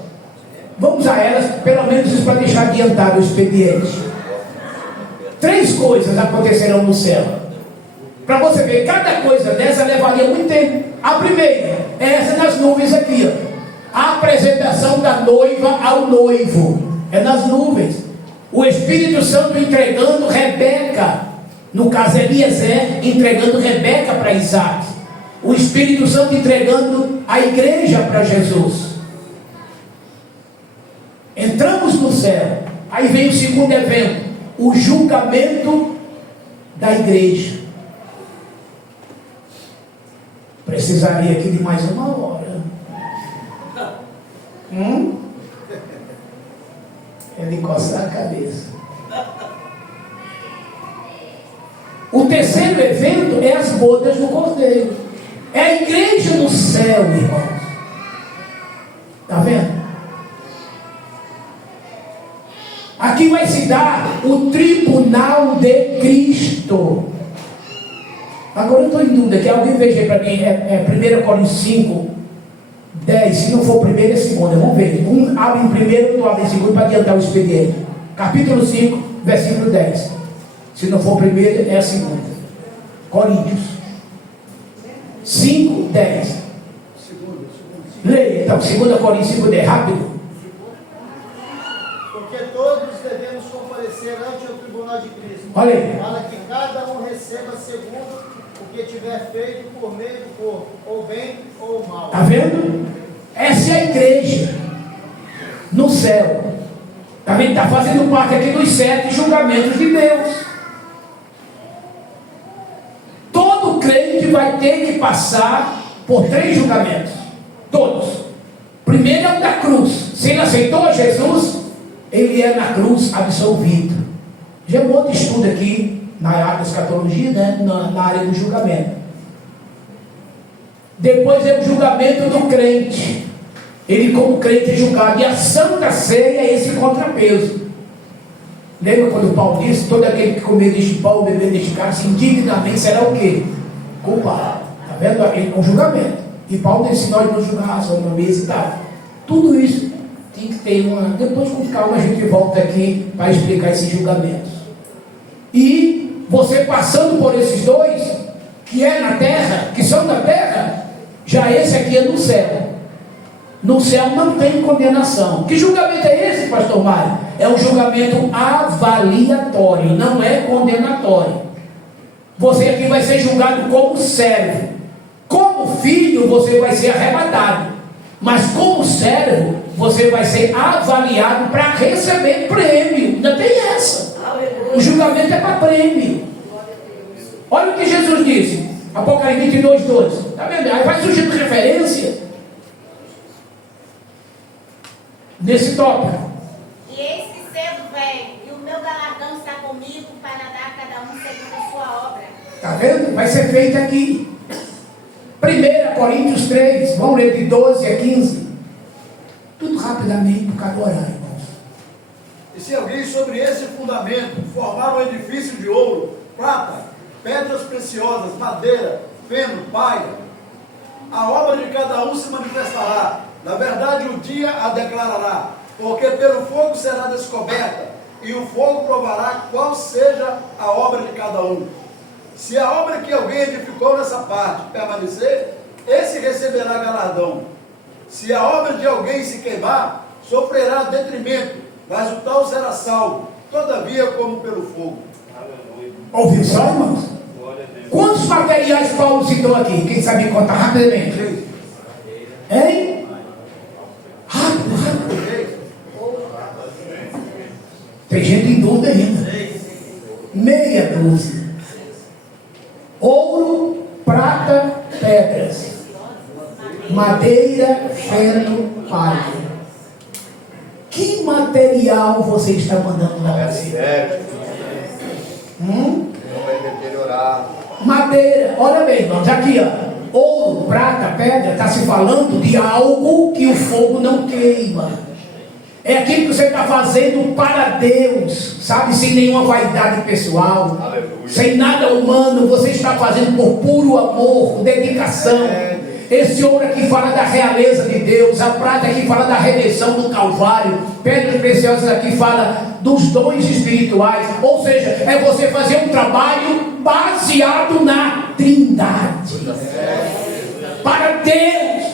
Vamos a elas, pelo menos isso para deixar adiantado o expediente. 3 coisas acontecerão no céu. Para você ver, cada coisa dessa levaria muito tempo. A primeira é essa nas nuvens aqui, ó. A apresentação da noiva ao noivo. É nas nuvens. O Espírito Santo entregando Rebeca. No caso, Eliezer entregando Rebeca para Isaac. O Espírito Santo entregando a igreja para Jesus. Entramos no céu. Aí vem o segundo evento, o julgamento da igreja. Precisaria aqui de mais uma hora. É de coçar a cabeça. O terceiro evento é as bodas do Cordeiro. É a igreja do céu, irmãos. Está vendo? Aqui vai se dar o tribunal de Cristo. Agora eu estou em dúvida, que alguém veja para mim, 1 Coríntios 5, 10, se não for primeiro é segundo, vamos ver. Um abre em primeiro, outro abre em segundo, para adiantar o expediente. Capítulo 5, versículo 10. Se não for a primeira, é a segunda. Coríntios 5, 10. Leia, então, 2 Coríntios 5, 10, rápido. Porque todos devemos comparecer ante o tribunal de Cristo. Olha aí. Para que cada um receba segundo o que tiver feito por meio do corpo, ou bem ou mal. Está vendo? Essa é a igreja no céu. Está vendo? Está fazendo parte aqui dos 7 julgamentos de Deus. Todo crente vai ter que passar por 3 julgamentos. Todos. Primeiro é o da cruz. Se ele aceitou Jesus, ele é na cruz absolvido. Já é um outro estudo aqui na área da escatologia, né? na área do julgamento. Depois é o julgamento do crente. Ele como crente é julgado. E a Santa Ceia é esse contrapeso. Lembra quando Paulo disse: todo aquele que comer deste pão, beber deste cálice, indignamente será o quê? Culpado. Está vendo? É um julgamento. E Paulo disse: nós não julgássemos uma mesa e tal. Tudo isso tem que ter uma... Depois, com calma, a gente volta aqui para explicar esses julgamentos. E você passando por esses 2, que é na terra, que são da terra, já esse aqui é no céu. No céu não tem condenação. Que julgamento é esse, pastor Mário? É um julgamento avaliatório, não é condenatório. Você aqui vai ser julgado como servo. Como filho, você vai ser arrebatado. Mas como servo, você vai ser avaliado para receber prêmio. Ainda tem essa. O julgamento é para prêmio. Olha o que Jesus disse. Apocalipse 22, 12. Está vendo? Aí vai surgindo referência nesse tópico. E eis que cedo vem, e o meu galardão está comigo para dar a cada um segundo a sua obra. Está vendo? Vai ser feito aqui. 1 Coríntios 3, vamos ler de 12 a 15. Tudo rapidamente por causa do horário, irmãos. E se alguém sobre esse fundamento formar um edifício de ouro, prata, pedras preciosas, madeira, feno, palha, a obra de cada um se manifestará. Na verdade, o dia a declarará, porque pelo fogo será descoberta, e o fogo provará qual seja a obra de cada um. Se a obra que alguém edificou nessa parte permanecer, esse receberá galardão. Se a obra de alguém se queimar, sofrerá detrimento, mas o tal será salvo, todavia como pelo fogo. Ouviu só, irmãos? Quantos materiais Paulo citou aqui? Quem sabe contar rapidamente? Hein? Rápido. Tem gente em dúvida ainda. Meia dúzia. Ouro, prata, pedras, madeira, feno, palha. Que material você está mandando lá para você? Não vai deteriorar. Madeira, olha bem, irmãos, aqui ó, ouro, prata, pedra, está se falando de algo que o fogo não queima. É aquilo que você está fazendo para Deus, sabe, sem nenhuma vaidade pessoal. Aleluia. Sem nada humano, você está fazendo por puro amor, com dedicação. Esse ouro aqui fala da realeza de Deus, a prata aqui fala da redenção do Calvário, pedras preciosas aqui fala dos dons espirituais, ou seja, é você fazer um trabalho baseado na Trindade, para Deus.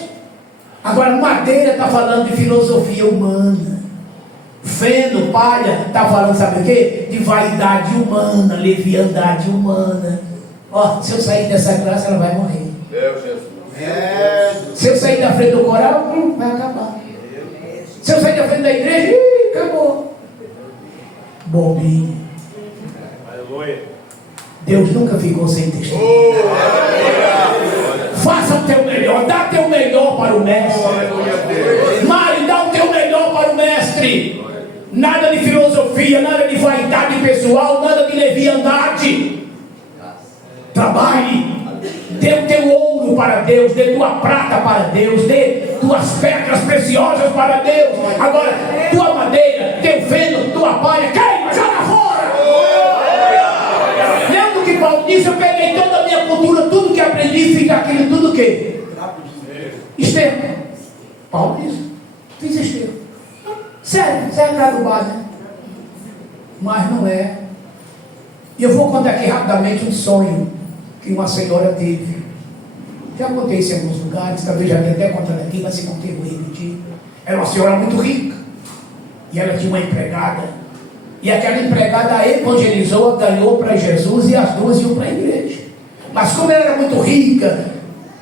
Agora, madeira está falando de filosofia humana, feno, palha, está falando, sabe o quê? De vaidade humana, leviandade humana. Ó, se eu sair dessa graça, ela vai morrer. Meu Jesus. Se eu sair da frente do coral, vai acabar. Se eu sair da frente da igreja, acabou. Bobinho. Aleluia. Deus nunca ficou sem testemunho. Faça o teu melhor, dá o teu melhor para o mestre. Mari, dá o teu melhor para o mestre. Nada de filosofia, nada de vaidade pessoal, nada de leviandade. Trabalhe. Dê o teu ouro para Deus, dê tua prata para Deus, dê tuas pedras preciosas para Deus. Agora, tua madeira, teu feno, tua palha, queima, joga fora. Lembra o que Paulo disse? Eu peguei toda a minha cultura, tudo que aprendi, fica aquilo, tudo o quê? Esterco. Paulo disse, fiz esterco. Sério, serve para do bar, né? mas não é. E eu vou contar aqui rapidamente um sonho que uma senhora teve. Já contei isso em alguns lugares, talvez já tenha até contado aqui, mas se contei, vou repetir. Era uma senhora muito rica, e ela tinha uma empregada, e aquela empregada a evangelizou, ganhou para Jesus, e as duas iam para a igreja. Mas como ela era muito rica,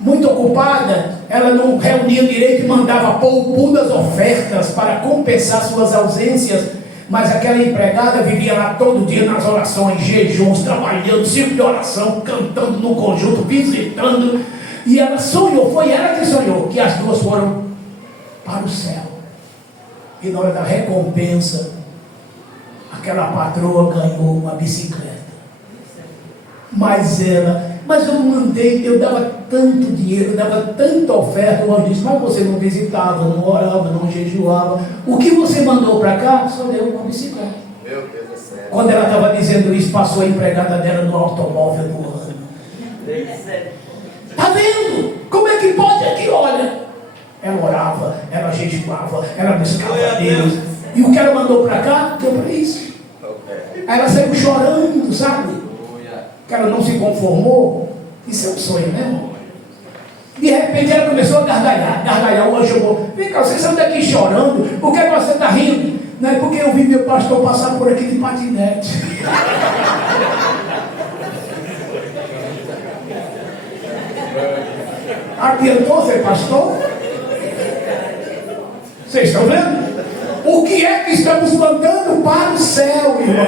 muito ocupada, ela não reunia direito e mandava poupudas ofertas para compensar suas ausências. Mas aquela empregada vivia lá todo dia nas orações, jejuns, trabalhando, ciclo de oração, cantando no conjunto, visitando. E ela sonhou, foi ela que sonhou, que as duas foram para o céu. E na hora da recompensa, aquela patroa ganhou uma bicicleta. Mas eu mandei, eu dava tanto dinheiro, eu dava tanta oferta. O anjo disse, mas você não visitava, não orava, não jejuava. O que você mandou para cá, só deu uma bicicleta. Meu Deus do céu. Quando ela estava dizendo isso, passou a empregada dela no automóvel do ano. Está vendo? Como é que pode aqui? Olha, ela orava, ela jejuava, ela buscava a Deus. E o que ela mandou para cá, deu para isso. Aí ela saiu chorando, sabe? Que ela não se conformou. Isso é um sonho, né? De repente ela começou a gargalhar. O anjo chamou, vem cá, você saiu daqui chorando, por que você está rindo? Não é porque eu vi meu pastor passar por aqui de patinete. Adiantou ser pastor? Vocês estão vendo? O que é que estamos mandando para o céu, irmão?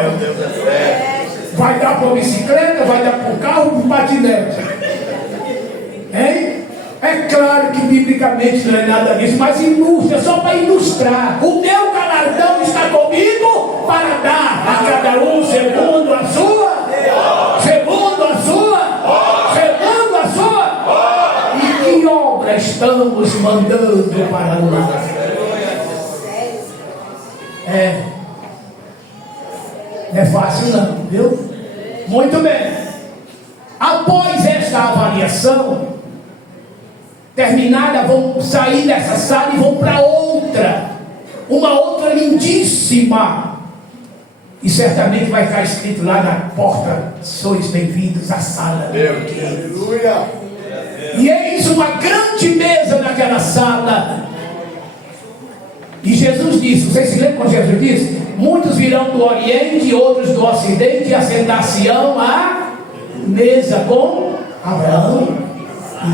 Vai dar para a bicicleta, vai dar para o carro, para o patinete. Hein? É claro que biblicamente não é nada disso, mas ilustra, só para ilustrar. O meu galardão está comigo para dar a cada um segundo a sua. E que obra estamos mandando para lá? Não é fácil não, viu? Muito bem. Após esta avaliação terminada, vão sair dessa sala e vão para outra. Uma outra lindíssima. E certamente vai estar escrito lá na porta, sois bem-vindos à sala. Aleluia. E é isso, uma grande mesa naquela sala. E Jesus disse, vocês se lembram quando Jesus disse? Muitos virão do Oriente, outros do Ocidente, e assentar-se-ão à mesa com Abraão,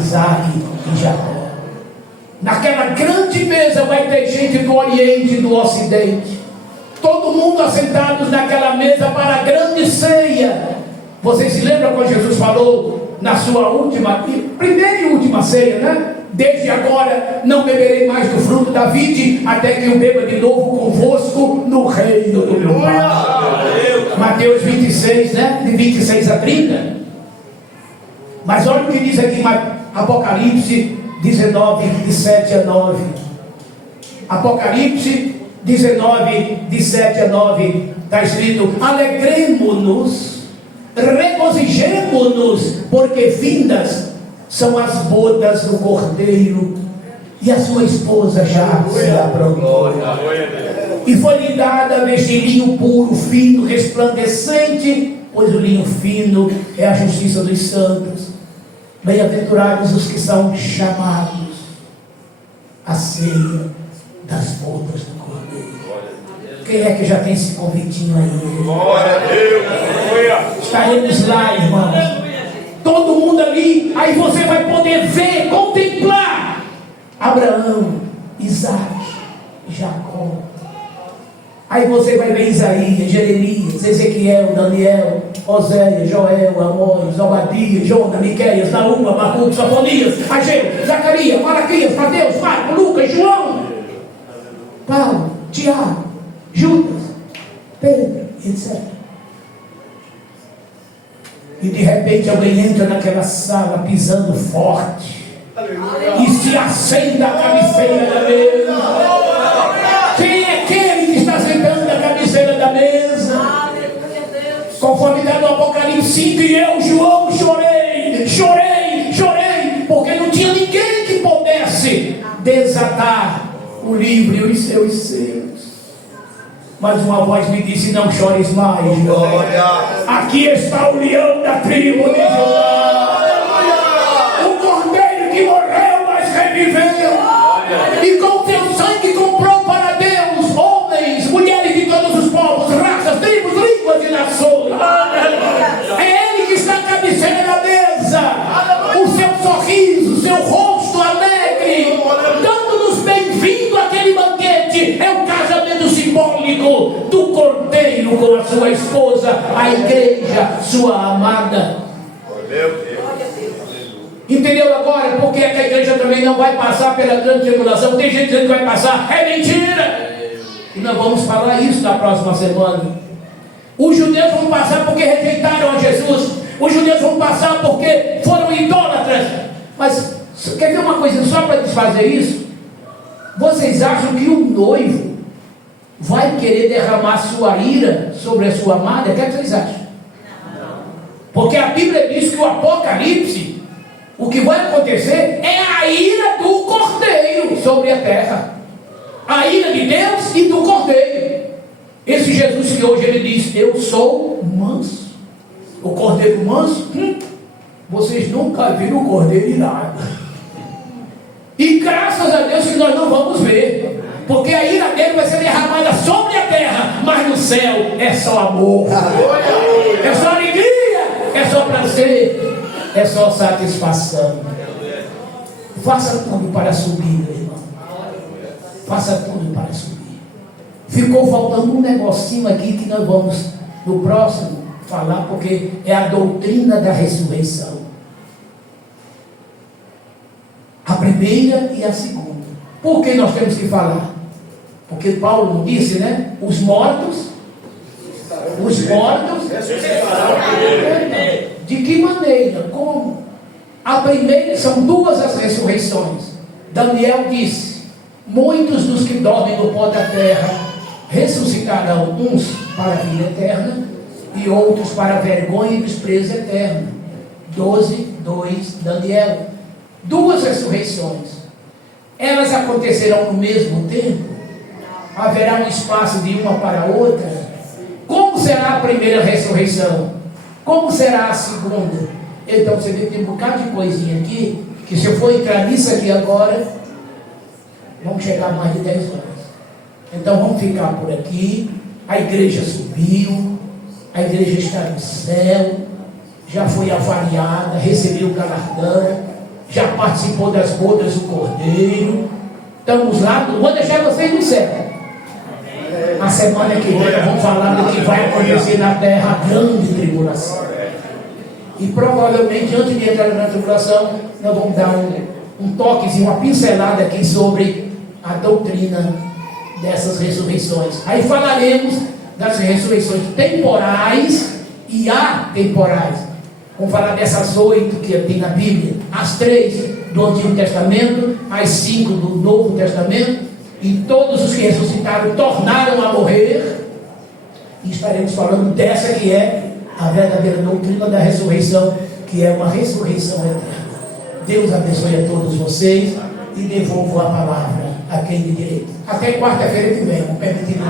Isaque e Jacó. Naquela grande mesa vai ter gente do Oriente e do Ocidente. Todo mundo assentados naquela mesa para a grande ceia. Vocês se lembram quando Jesus falou na sua primeira e última ceia, né? Desde agora não beberei mais do fruto da vide, até que eu beba de novo convosco no reino do meu Pai. Mateus 26, né? De 26 a 30. Mas olha o que diz aqui Apocalipse 19, de 7 a 9. Apocalipse 19, de 7 a 9. Está escrito: alegremo-nos, regozijemo-nos, porque vindas são as bodas do Cordeiro, e a sua esposa já se aprontou. E foi-lhe dada neste linho puro, fino, resplandecente, pois o linho fino é a justiça dos santos. Bem-aventurados os que são chamados à ceia das bodas do Cordeiro. Quem é que já tem esse convitinho aí? Glória a Deus. Estaremos lá, irmãos. Todo mundo ali, aí você vai poder ver, contemplar Abraão, Isaque, Jacó. Aí você vai ver Isaías, Jeremias, Ezequiel, Daniel, Oséias, Joel, Amós, Obadias, Jonas, Miqueias, Naúm, Abacuque, Sofonias, Ageu, Zacarias, Malaquias, Mateus, Marcos, Lucas, João, Paulo, Tiago, Judas, Pedro, etc. E de repente alguém entra naquela sala pisando forte. Aleluia. E se assenta a cabeceira da mesa. Quem é aquele que está sentando a cabeceira da mesa? Conforme está no Apocalipse 5, e eu, João, chorei, porque não tinha ninguém que pudesse desatar o livro e os seus selos. Mas uma voz me disse: não chores mais, aqui está o leão da tribo de Judá, o cordeiro que morreu, mas reviveu, e com teu sangue comprou para Deus homens, mulheres de todos os povos, raças, tribos, línguas e nações. É Ele que está à cabeceira da mesa, o seu sorriso, o seu rosto alegre, dando-nos bem-vindo àquele banquete. É o casamento simbólico do cordeiro com a sua esposa, a igreja, sua amada. Entendeu agora porque é que a igreja também não vai passar pela grande tribulação? Tem gente dizendo que vai passar, é mentira! E nós vamos falar isso na próxima semana. Os judeus vão passar porque rejeitaram a Jesus. Os judeus vão passar porque foram idólatras. Mas quer ver uma coisa só para desfazer isso? Vocês acham que o noivo vai querer derramar sua ira sobre a sua amada? O que é que vocês acham? Porque a Bíblia diz que o Apocalipse, o que vai acontecer é a ira do Cordeiro sobre a terra. A ira de Deus e do Cordeiro. Esse Jesus que hoje ele diz: eu sou manso. O Cordeiro manso? Vocês nunca viram o Cordeiro irado. E graças a Deus que nós não vamos ver. Porque a ira dele vai ser derramada sobre a terra. Mas no céu é só amor, é só alegria, é só prazer, é só satisfação. Faça tudo para subir, meu irmão. Faça tudo para subir. Ficou faltando um negocinho aqui que nós vamos no próximo falar, porque é a doutrina da ressurreição. A primeira e a segunda. Por que nós temos que falar? Porque Paulo disse, né? Os mortos. De que maneira? Como? A primeira, são duas as ressurreições. Daniel disse: muitos dos que dormem no pó da terra ressuscitarão, uns para a vida eterna e outros para a vergonha e desprezo eterno. 12:2, Daniel. Duas ressurreições. Elas acontecerão no mesmo tempo? Haverá um espaço de uma para a outra? Como será a primeira ressurreição? Como será a segunda? Então você vê que tem um bocado de coisinha aqui, que se eu for entrar nisso aqui agora, vamos chegar a mais de 10 horas. Então vamos ficar por aqui. A igreja subiu, a igreja está no céu, já foi avaliada, recebeu o galardão, já participou das bodas do Cordeiro. Estamos lá, vou deixar vocês no céu. A semana que vem vamos falar do que vai acontecer na terra, a grande tribulação. E provavelmente antes de entrar na grande tribulação, nós vamos dar um toquezinho, uma pincelada aqui sobre a doutrina dessas ressurreições. Aí falaremos das ressurreições temporais e atemporais. Vamos falar dessas 8 que tem na Bíblia, as 3 do Antigo Testamento, as 5 do Novo Testamento, e todos os que ressuscitaram tornaram a morrer. E estaremos falando dessa que é a verdadeira doutrina da ressurreição, que é uma ressurreição eterna. Deus abençoe a todos vocês e devolvo a palavra a quem de direito. Até quarta-feira que vem, permitindo.